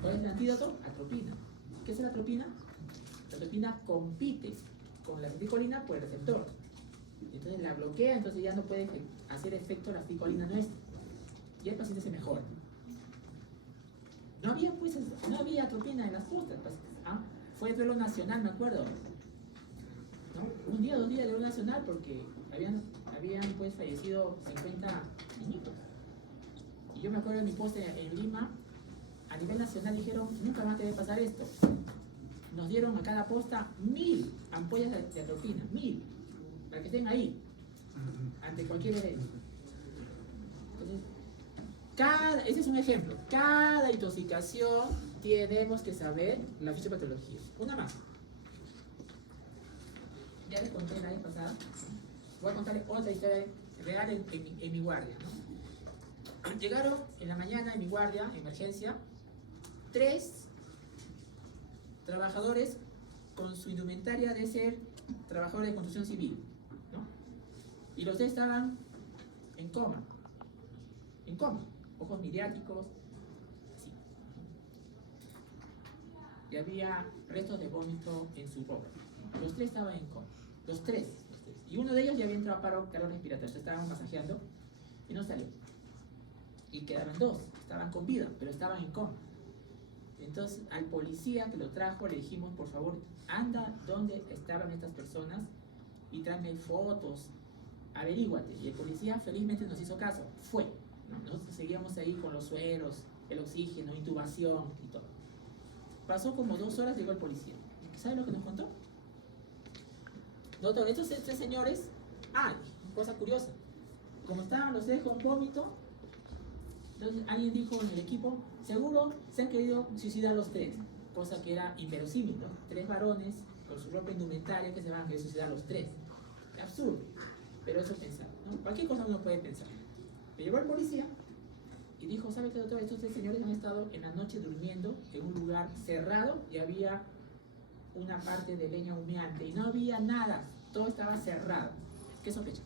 ¿Cuál es el antídoto? Atropina. ¿Qué es la atropina? La atropina compite con la acetilcolina por el receptor. Entonces la bloquea, entonces ya no puede hacer efecto la acetilcolina nuestra. Y el paciente se mejora. No había atropina en las postas. Fue duelo nacional, me acuerdo. ¿No? Un día, 2 días de duelo nacional porque habían pues fallecido 50 niñitos. Y yo me acuerdo de mi posta en Lima, a nivel nacional dijeron, nunca más debe pasar esto. Nos dieron a cada posta 1000 ampollas de atropina, 1000, para que estén ahí, ante cualquier evento. Entonces, ese es un ejemplo. Cada intoxicación tenemos que saber la fisiopatología. Una más. Ya les conté la vez pasada. Voy a contarles otra historia real en mi guardia, ¿no? Llegaron en la mañana en mi guardia, emergencia, 3 trabajadores con su indumentaria de ser trabajadores de construcción civil, ¿no? Y los 3 estaban en coma, ojos mediáticos, así. Y había restos de vómito en su ropa. Los 3 estaban en coma, los tres. Y uno de ellos ya había entrado a paro calor respiratorio, estaban masajeando y no salió. Y quedaban 2, estaban con vida, pero estaban en coma. Entonces al policía que lo trajo le dijimos, por favor, anda donde estaban estas personas y tráeme fotos, averíguate. Y el policía felizmente nos hizo caso, fue. Nosotros seguíamos ahí con los sueros, el oxígeno, intubación y todo. Pasó como 2 horas, llegó el policía. ¿Sabe lo que nos contó? Doctor, estos 3 señores, cosa curiosa, como estaban los 3 con vómito, entonces alguien dijo en el equipo, seguro se han querido suicidar los 3, cosa que era inverosímil, ¿no? 3 varones con su ropa indumentaria que se van a querer suicidar los 3. Absurdo, pero eso pensaba, ¿no? Cualquier cosa uno puede pensar. Me llevó el policía y dijo, ¿sabe qué, doctor? Estos 3 señores han estado en la noche durmiendo en un lugar cerrado y había una parte de leña humeante y no había nada, todo estaba cerrado. ¿Qué sospecha?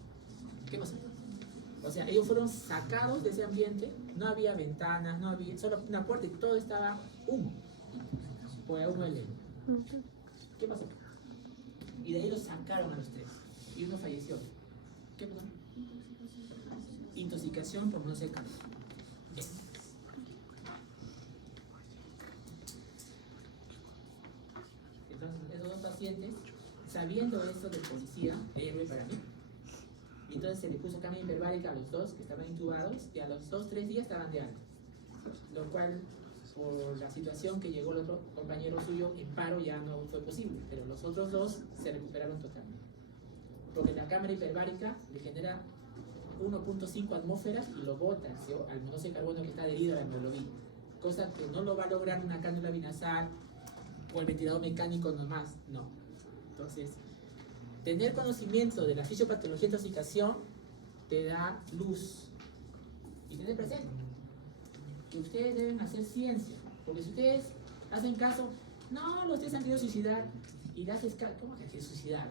¿Qué pasó? O sea, ellos fueron sacados de ese ambiente, no había ventanas, no había, solo una puerta y todo estaba humo, por el humo de leña. ¿Qué pasó? Y de ahí los sacaron a los 3 y uno falleció. ¿Qué pasó? Intoxicación por no secar. Entonces, esos 2 pacientes, sabiendo esto del policía, héroe para mí, entonces se le puso cama hiperbárica a los 2 que estaban intubados y a los 2-3 días estaban de alta. Lo cual, por la situación que llegó el otro compañero suyo en paro, ya no fue posible, pero los otros 2 se recuperaron totalmente. Porque la cámara hiperbárica le genera 1.5 atmósferas y lo bota al monóxido de carbono que está adherido a la hemoglobina, cosa que no lo va a lograr una cánula binasal o el ventilador mecánico nomás, no. Entonces, tener conocimiento de la fisiopatología de intoxicación te da luz. Y tener presente que ustedes deben hacer ciencia, porque si ustedes hacen caso, no, los 3 han querido suicidar, y le haces caso, ¿cómo que quiere suicidar?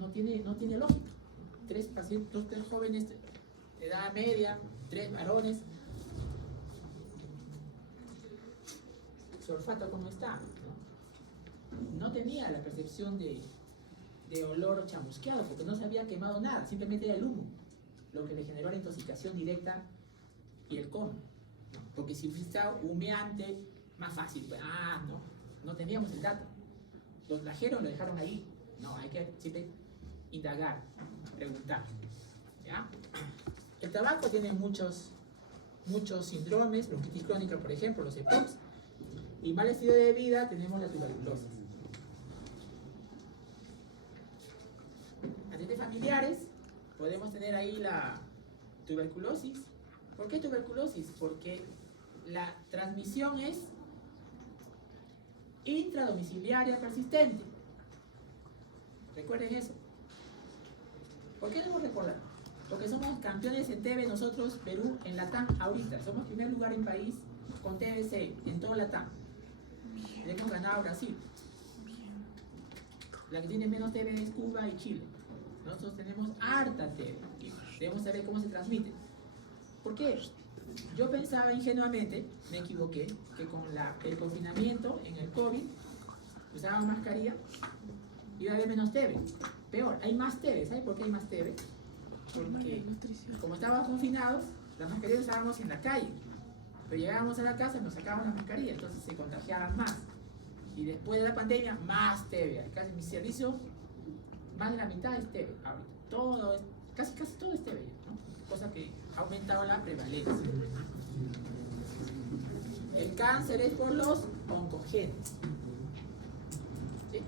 No tiene lógica. 3 pacientes, 3 jóvenes de edad media, 3 varones. Su olfato, ¿cómo está? No tenía la percepción de olor chamusqueado, porque no se había quemado nada, simplemente era el humo, lo que le generó la intoxicación directa y el coma. Porque si fuera humeante, más fácil, pues, no teníamos el dato. Los trajeron, lo dejaron ahí. No, hay que siempre indagar, preguntar. ¿Ya? El tabaco tiene muchos síndromes, bronquitis crónica, por ejemplo, los EPOCs, y mal estilo de vida tenemos la tuberculosis. Antecedentes familiares, podemos tener ahí la tuberculosis. ¿Por qué tuberculosis? Porque la transmisión es intradomiciliaria persistente. Recuerden eso. ¿Por qué debo recordar? Porque somos campeones en TB nosotros, Perú, en Latam ahorita. Somos primer lugar en país con TBC, en todo Latam. Le hemos ganado a Brasil. La que tiene menos TV es Cuba y Chile. Nosotros tenemos harta TV. Debemos saber cómo se transmite. ¿Por qué? Yo pensaba ingenuamente, me equivoqué, que con el confinamiento en el COVID, usaba mascarilla, iba a haber menos TV. Peor, hay más TV. ¿Sabes por qué hay más TV? Porque como estábamos confinados, las mascarillas usábamos en la calle. Pero llegábamos a la casa y nos sacábamos las mascarillas, entonces se contagiaban más. Y después de la pandemia, más TV. Casi mi servicio, más de la mitad es TV ahorita. Todo es, casi todo es TV, ¿no? Cosa que ha aumentado la prevalencia. El cáncer es por los oncogenes. ¿Sí?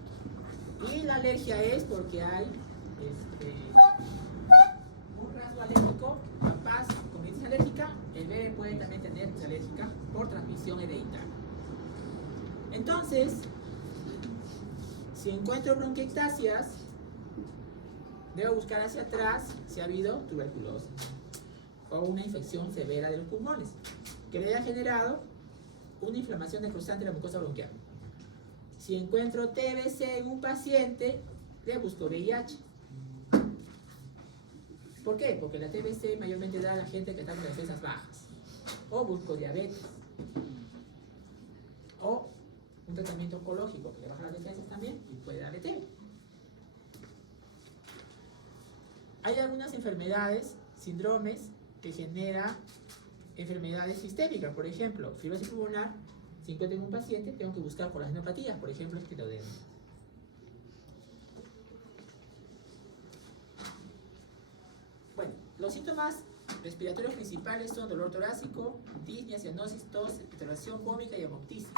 Y la alergia es porque hay un rasgo alérgico, capaz, como es alérgica, el bebé puede también tener alérgica por transmisión hereditaria. Entonces, si encuentro bronquiectasias, debo buscar hacia atrás si ha habido tuberculosis o una infección severa de los pulmones que le haya generado una inflamación necrosante de la mucosa bronquial. Si encuentro TBC en un paciente, le busco VIH. ¿Por qué? Porque la TBC mayormente da a la gente que está con las defensas bajas. O busco diabetes. O un tratamiento oncológico que le baja las defensas también y puede darle TB. Hay algunas enfermedades, síndromes, que generan enfermedades sistémicas. Por ejemplo, fibrosis pulmonar, si encuentro en un paciente, tengo que buscar por las neuropatías, por ejemplo, esclerodermia. Bueno, los síntomas respiratorios principales son dolor torácico, disnea, cianosis, tos, expectoración vómica y hemoptisis.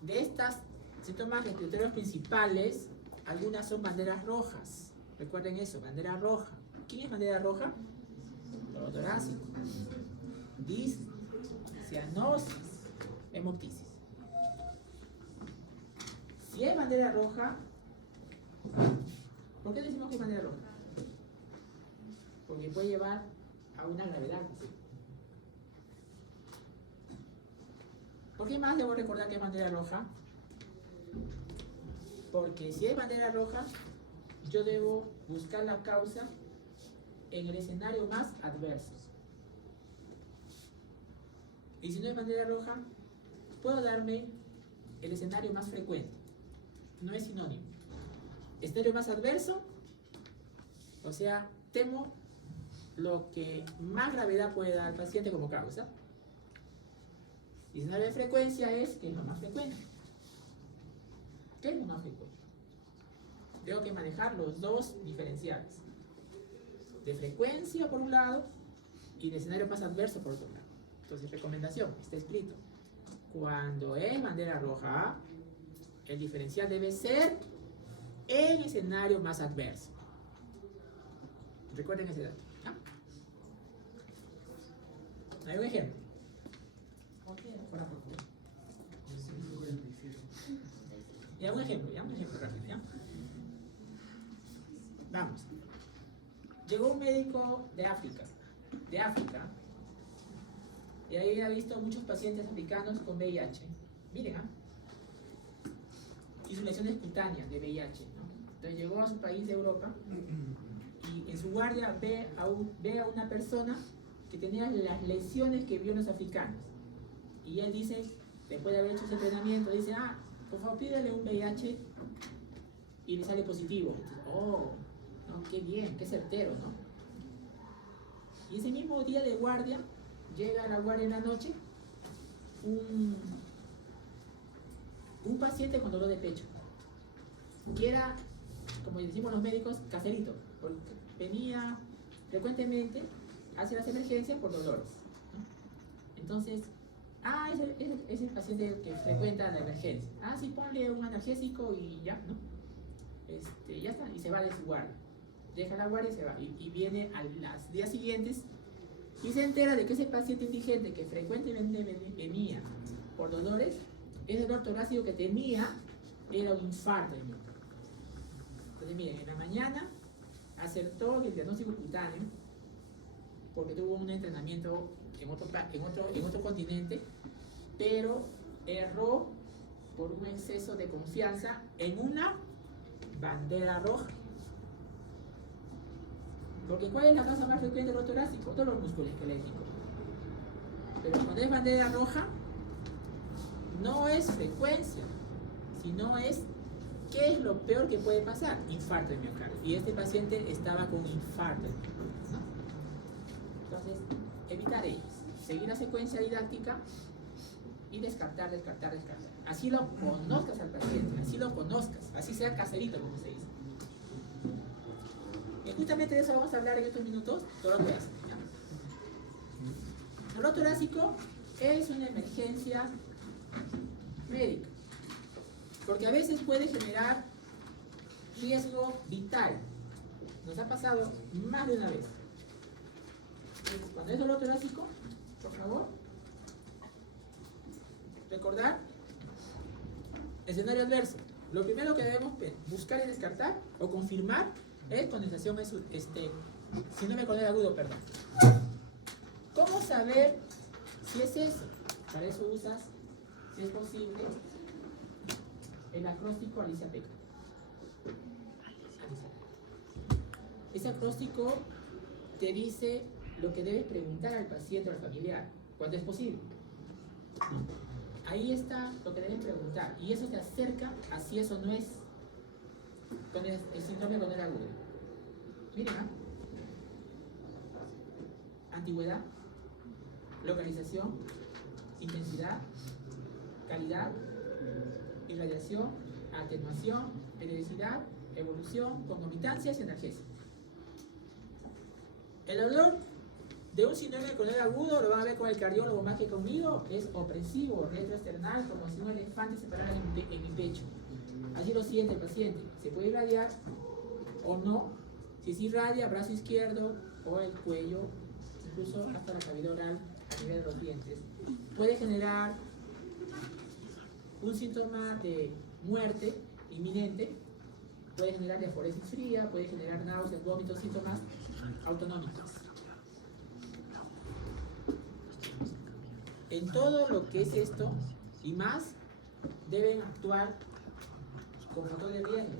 De estas síntomas respiratorios principales, algunas son banderas rojas. Recuerden eso, bandera roja. ¿Quién es bandera roja? Dolor torácico, disnea, cianosis, hemoptisis. Si es bandera roja, ¿por qué decimos que es bandera roja? Porque puede llevar a una gravedad. ¿Sí? ¿Por qué más debo recordar que es bandera roja? Porque si es bandera roja, yo debo buscar la causa en el escenario más adverso. Y si no es bandera roja, puedo darme el escenario más frecuente. No es sinónimo. Escenario más adverso, o sea, temo lo que más gravedad puede dar al paciente como causa. Y escenario de frecuencia es que es lo más frecuente. ¿Qué es lo más frecuente? Tengo que manejar los dos diferenciales. De frecuencia por un lado y de escenario más adverso por otro lado. Entonces, recomendación, está escrito. Cuando es bandera roja, el diferencial debe ser el escenario más adverso. Recuerden ese dato. ¿Ah? Hay un ejemplo. Fuera, por favor. Ya un ejemplo rápido, ¿ya? Vamos. Llegó un médico de África, y ahí ha visto muchos pacientes africanos con VIH. Miren, hizo lesiones cutáneas de VIH, ¿no? Entonces llegó a su país de Europa y en su guardia ve a una persona que tenía las lesiones que vio en los africanos. Y él dice, después de haber hecho ese entrenamiento, dice, por favor pídele un VIH, y le sale positivo. Entonces, no, qué bien, qué certero, ¿no? Y ese mismo día de guardia, llega a la guardia en la noche un paciente con dolor de pecho, que era, como decimos los médicos, caserito, porque venía frecuentemente hacia las emergencias por dolores, ¿no? Entonces, es el paciente que frecuenta la emergencia. Sí, ponle un analgésico y ya, ¿no? Ya está, y se va de su guardia. Deja la guardia y se va. Y viene a los días siguientes y se entera de que ese paciente indigente que frecuentemente venía por dolores, ese dolor torácico que tenía era un infarto de miocardio. Entonces, miren, en la mañana acertó en el diagnóstico cutáneo porque tuvo un entrenamiento en otro continente, pero erró por un exceso de confianza en una bandera roja. Porque ¿cuál es la causa más frecuente del dolor torácico? Dolor musculoesquelético. Pero cuando es bandera roja, no es frecuencia, sino es ¿qué es lo peor que puede pasar? Infarto de miocardio. Y este paciente estaba con infarto, ¿no? Entonces, evitar ellos. Seguir la secuencia didáctica y descartar. Así lo conozcas al paciente, así sea caserito, como se dice. Y justamente de eso vamos a hablar en estos minutos, dolor torácico. Dolor torácico es una emergencia médica, porque a veces puede generar riesgo vital. Nos ha pasado más de una vez. Entonces, cuando es dolor torácico, por favor, recordar escenario adverso. Lo primero que debemos buscar y descartar o confirmar es condensación síndrome coronel agudo, perdón. ¿Cómo saber si es eso? Para eso usas, si es posible, el acróstico Alicia Peca. Ese acróstico te dice lo que debes preguntar al paciente o al familiar, cuando es posible. Ahí está lo que deben preguntar, y eso te acerca a si eso no es con el síndrome coronel agudo. Miren, antigüedad, localización, intensidad, calidad, irradiación, atenuación, periodicidad, evolución, concomitancias y analgesia. El dolor de un síndrome coronel agudo, lo van a ver con el cardiólogo más que conmigo, es opresivo, retroesternal, como si un elefante se parara en mi pecho. Así lo siente el paciente. Se puede irradiar o no. Si se irradia, brazo izquierdo o el cuello, incluso hasta la cavidad oral a nivel de los dientes, puede generar un síntoma de muerte inminente, puede generar diaforesis fría, puede generar náuseas, vómitos, síntomas autonómicos. En todo lo que es esto y más, deben actuar con factor de riesgo.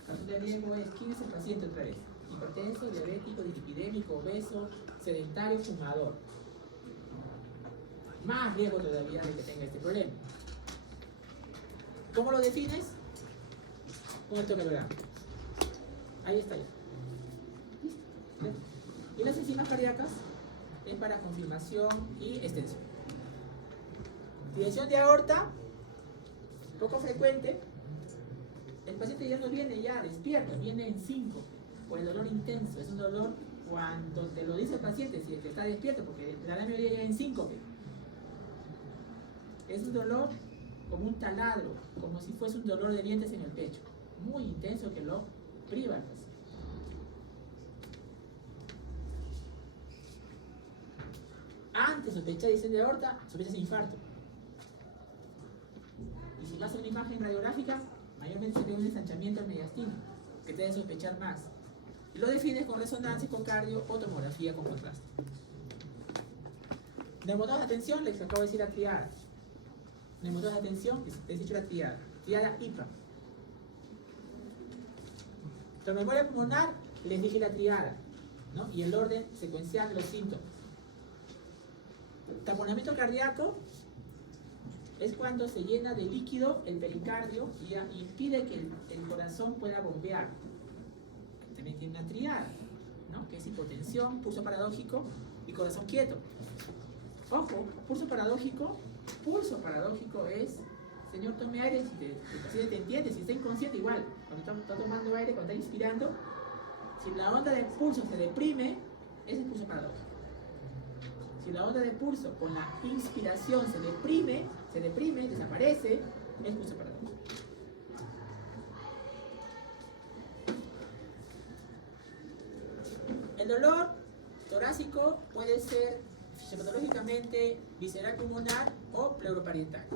El factor de riesgo es quién es el paciente otra vez: hipertenso, diabético, dislipidémico, obeso, sedentario, fumador. Más riesgo todavía de que tenga este problema. ¿Cómo lo defines? Con el toquegrama. Ahí está ya. ¿Listo? Y las enzimas cardíacas es para confirmación y extensión. Dilación de aorta, poco frecuente. El paciente ya no viene ya despierto, viene en síncope por el dolor intenso. Es un dolor cuando te lo dice el paciente, si es que está despierto, porque la gran mayoría llega en síncope. Es un dolor como un taladro, como si fuese un dolor de dientes en el pecho, muy intenso que lo priva al paciente. Antes sospechar dilación de aorta, sospechas infarto. Y si vas a una imagen radiográfica, mayormente se ve un ensanchamiento del mediastino, que te debe sospechar más. Y lo defines con resonancia, con cardio o tomografía con contraste. Neumotodos de atención, les acabo de decir la triada. Neumotodos de atención, les he dicho la triada. Triada IPA. La memoria pulmonar, les dije la triada, ¿no? Y el orden secuencial de los síntomas. Taponamiento cardíaco es cuando se llena de líquido el pericardio y impide que el corazón pueda bombear. También tiene una triada, ¿no? Que es hipotensión, pulso paradójico y corazón quieto. Ojo, pulso paradójico es, señor, tome aire, si el paciente te entiende, si está inconsciente igual, cuando está tomando aire, cuando está inspirando, si la onda de pulso se deprime, ese es pulso paradójico. Si la onda de pulso con la inspiración se deprime, desaparece, es pulso paradójico. El dolor torácico puede ser fisiopatológicamente visceral pulmonar o pleuroparietal.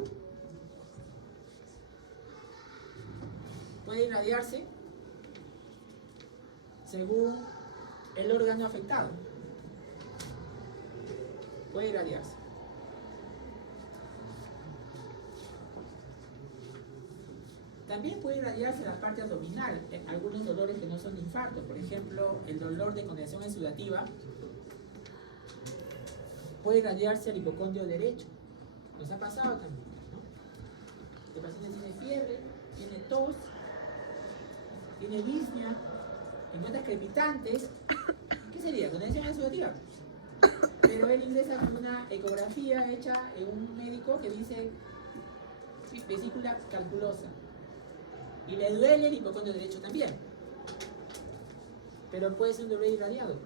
Puede irradiarse, según el órgano afectado. Puede irradiarse. También puede irradiarse la parte abdominal, en algunos dolores que no son de infarto, por ejemplo, el dolor de condensación exudativa, puede irradiarse el hipocondrio derecho. Nos ha pasado también, ¿no? El paciente tiene fiebre, tiene tos, tiene disnea, encuentra crepitantes. ¿Qué sería? Condensación exudativa. Pero él ingresa con una ecografía hecha en un médico que dice vesícula calculosa. Y le duele el hipocondrio derecho también. Pero puede ser un dolor irradiado.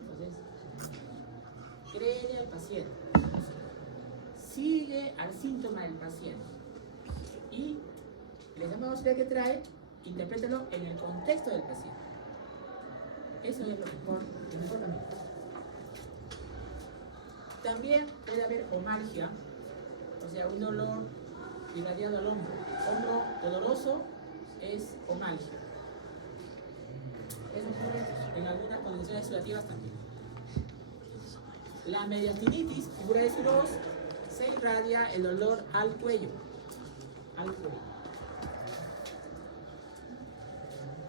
Entonces, créele al paciente. Sigue al síntoma del paciente. Y el examen auxiliar que trae, interprétalo en el contexto del paciente. Eso es lo mejor también. También puede haber omalgia, o sea, un dolor irradiado al hombro. Hombro doloroso es omalgia. Eso ocurre en algunas condiciones exudativas también. La mediastinitis, figura de Sirós, se irradia el dolor al cuello.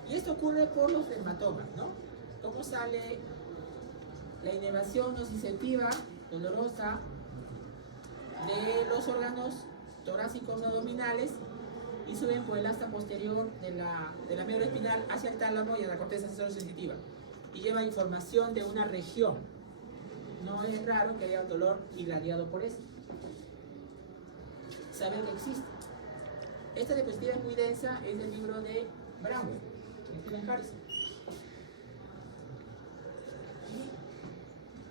Y esto ocurre por los dermatomas, ¿no? ¿Cómo sale la inervación nociceptiva dolorosa de los órganos torácicos abdominales y suben por el asta posterior de la médula espinal hacia el tálamo y a la corteza sensitiva y lleva información de una región? No es raro que haya un dolor irradiado por eso. Saber que existe. Esta diapositiva es muy densa, es del libro de Brown, de Stephen Harrison.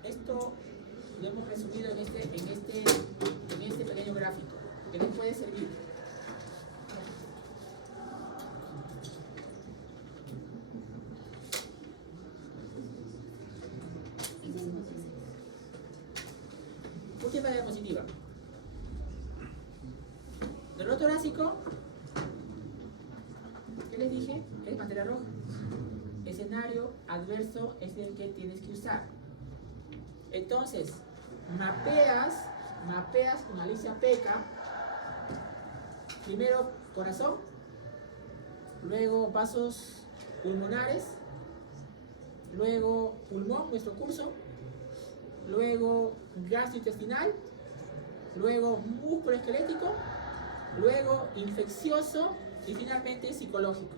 Y esto lo hemos resumido en este pequeño gráfico, que les puede servir. Última diapositiva. Dolor torácico, ¿qué les dije? Es pantera roja. Escenario adverso es el que tienes que usar. Entonces, mapeas con Alicia Peca, primero corazón, luego vasos pulmonares, luego pulmón, nuestro curso, luego gastrointestinal, luego músculo esquelético, luego infeccioso y finalmente psicológico.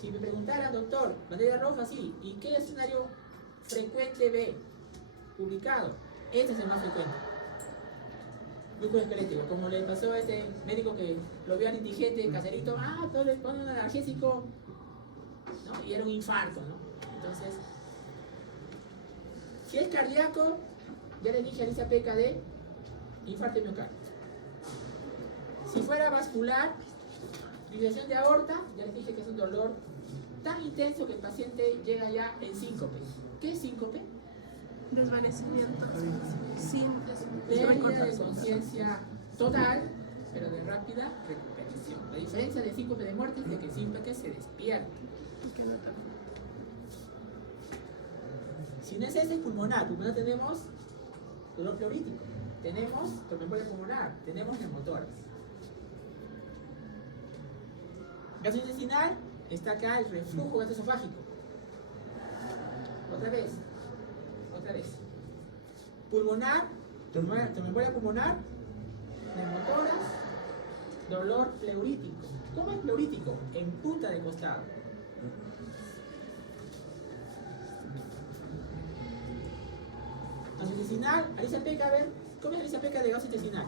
Si me preguntaran, doctor, bandera roja, sí, ¿y qué escenario frecuente ve publicado? Este es el más frecuente. Músculo esquelético, como le pasó a este médico que lo vio al indigente caserito, todo le ponen un analgésico, ¿no? Y era un infarto, ¿no? Entonces, si es cardíaco, ya le dije a Alicia Peca de infarto miocardio. Si fuera vascular, fibrilación de aorta, ya les dije que es un dolor tan intenso que el paciente llega ya en síncope. ¿Qué es síncope? Desvanecimiento sin Pérdida de conciencia total, pero de rápida recuperación. La diferencia de síncope de muerte es de que síncope se despierta. Si no es ese, es pulmonar. Pulmonar tenemos dolor pleurítico, tenemos tromboembolia pulmonar, tenemos neumotórax. Gastrointestinal, está acá el reflujo gastroesofágico. Otra vez. Pulmonar, tromboembolia pulmonar, neumotórax, dolor pleurítico. ¿Cómo es pleurítico? En punta de costado. Gastrointestinal, Alicia Peca, a ver, ¿cómo es Alicia Peca de gastrointestinal?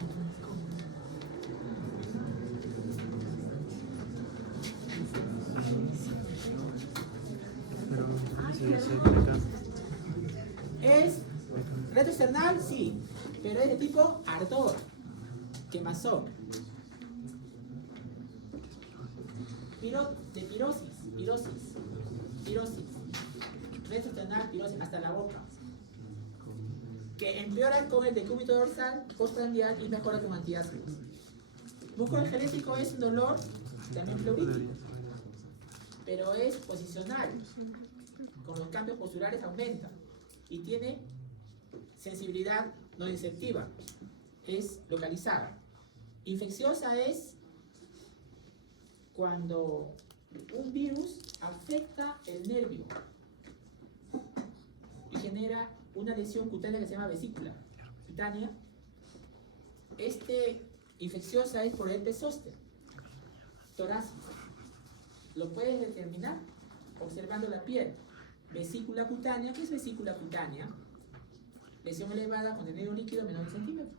¿Es retroesternal? Sí, pero es de tipo ardor, quemazón. De pirosis. Retroesternal, pirosis, hasta la boca. Que empeora con el decúbito dorsal, postprandial y mejora con antiácidos. Músculo esquelético es un dolor también pleurítico. pero es posicional. Con los cambios posturales aumenta y tiene sensibilidad no receptiva, es localizada. Infecciosa es cuando un virus afecta el nervio y genera una lesión cutánea que se llama vesícula cutánea. Infecciosa es por herpes zóster torácico. Lo puedes determinar observando la piel. Vesícula cutánea, ¿qué es vesícula cutánea? Lesión elevada, contenido líquido menor de centímetro.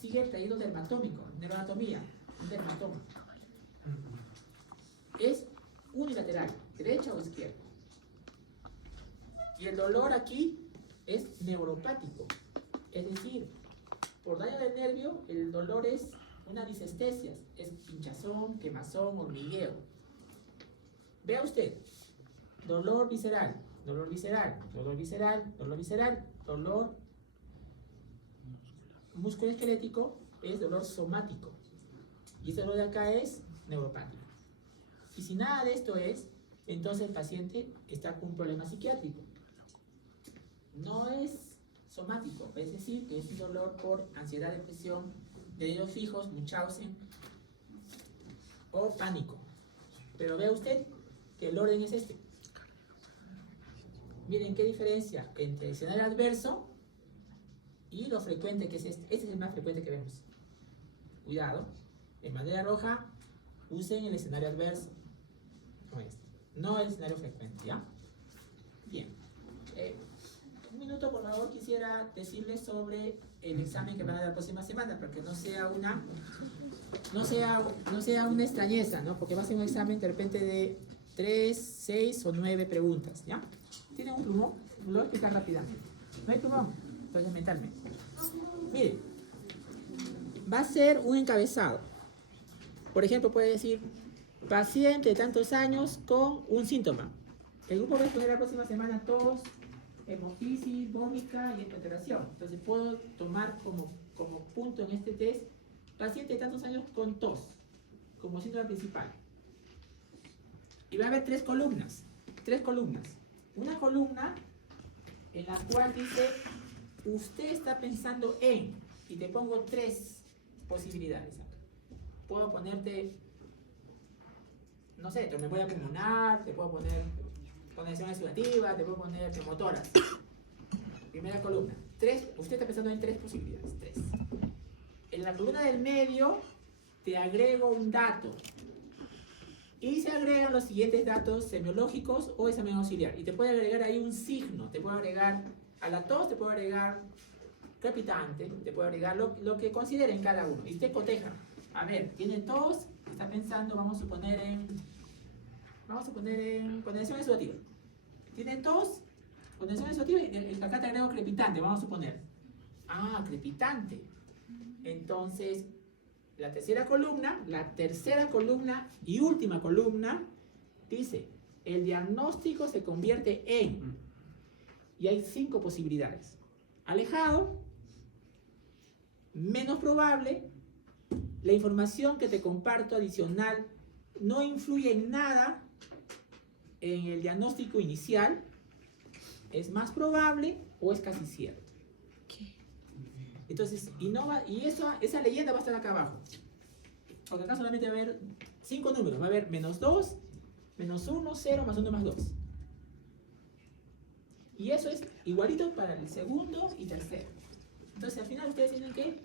Sigue el tejido dermatómico, neuroanatomía, un dermatoma. Es unilateral, derecha o izquierda. Y el dolor aquí es neuropático, es decir, por daño del nervio, el dolor es una disestesia, es pinchazón, quemazón, hormigueo. Vea usted, dolor visceral, dolor visceral, dolor visceral, dolor visceral, dolor musculoesquelético es dolor somático. Y este dolor de acá es neuropático. Y si nada de esto es, entonces el paciente está con un problema psiquiátrico. No es somático, es decir, que es un dolor por ansiedad, depresión, delirios fijos, Munchausen o pánico. Pero vea usted que el orden es este. Miren qué diferencia entre el escenario adverso y lo frecuente que es este. Este es el más frecuente que vemos. Cuidado, en bandera roja usen el escenario adverso, no el escenario frecuente, ¿ya? Bien. Un minuto, por favor, quisiera decirles sobre el examen que van a dar la próxima semana, para que no sea una extrañeza, ¿no? Porque va a ser un examen de repente de 3, 6 o 9 preguntas, ¿ya? ¿Tienen un plumón? Lo voy a explicar rápidamente. ¿No hay plumón? Entonces mentalmente. Miren, va a ser un encabezado. Por ejemplo, puede decir, paciente de tantos años con un síntoma. El grupo va a exponer la próxima semana tos, hemofisis, vómita y alteración. Entonces puedo tomar como punto en este test, paciente de tantos años con tos, como síntoma principal. Y va a haber tres columnas. Una columna en la cual dice, usted está pensando en, y te pongo 3 posibilidades acá. Puedo ponerte, no sé, tromboembolia pulmonar, te puedo poner condensación exudativa, te puedo poner pneumotórax. Primera columna. Usted está pensando en 3 posibilidades. 3. En la columna del medio te agrego un dato. Y se agregan los siguientes datos semiológicos o examen auxiliar. Y te puede agregar ahí un signo. Te puede agregar a la tos, te puede agregar crepitante, te puede agregar lo que consideren cada uno. Y te coteja. A ver, tiene tos, está pensando, vamos a suponer en condensación exudativa. Tiene tos, condensación exudativa, y acá te agrego crepitante, vamos a suponer. Ah, crepitante. Entonces, la tercera columna y última columna dice, el diagnóstico se convierte en, y hay 5 posibilidades. Alejado, menos probable, la información que te comparto adicional no influye en nada en el diagnóstico inicial, es más probable o es casi cierto. Entonces, esa leyenda va a estar acá abajo. Porque acá solamente va a haber 5 números. Va a haber -2, -1, 0, +1, +2. Y eso es igualito para el segundo y tercero. Entonces, al final ustedes tienen que,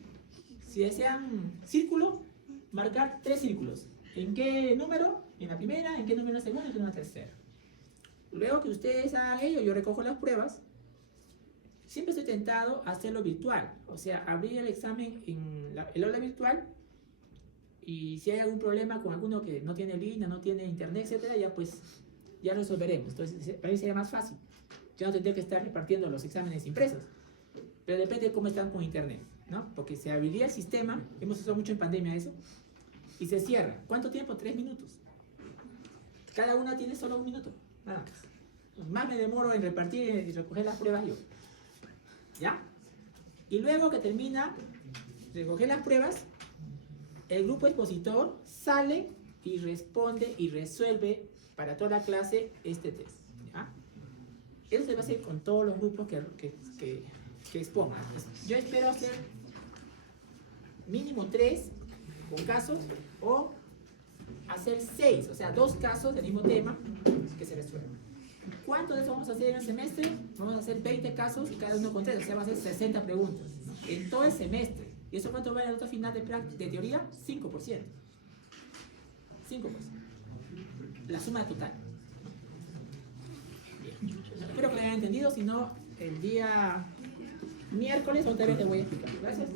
si desean círculo, marcar 3 círculos. ¿En qué número? En la primera, ¿en qué número en la segunda y en qué número en la tercera? Luego que ustedes hagan ello, yo recojo las pruebas. Siempre estoy tentado a hacerlo virtual, o sea, abrir el examen en el aula virtual, y si hay algún problema con alguno que no tiene línea, no tiene internet, etcétera, ya resolveremos. Entonces, para mí sería más fácil. Ya no tendría que estar repartiendo los exámenes impresos. Pero depende de cómo están con internet, ¿no? Porque se habilita el sistema, hemos usado mucho en pandemia eso, y se cierra. ¿Cuánto tiempo? 3 minutos. Cada una tiene solo 1 minuto, nada más. Más me demoro en repartir y recoger las pruebas yo. ¿Ya? Y luego que termina de recoger las pruebas, el grupo expositor sale y responde y resuelve para toda la clase este test. ¿Ya? Eso se va a hacer con todos los grupos que expongan. Yo espero hacer mínimo 3 con casos o hacer 6, o sea, 2 casos del mismo tema que se resuelvan. ¿Cuántos de eso vamos a hacer en el semestre? Vamos a hacer 20 casos y cada uno con 3, o sea, va a ser 60 preguntas en todo el semestre. ¿Y eso cuánto va a la nota final de teoría? 5%. 5%. La suma total. Bien. Espero que lo hayan entendido, si no, el día miércoles otra vez te voy a explicar. Gracias.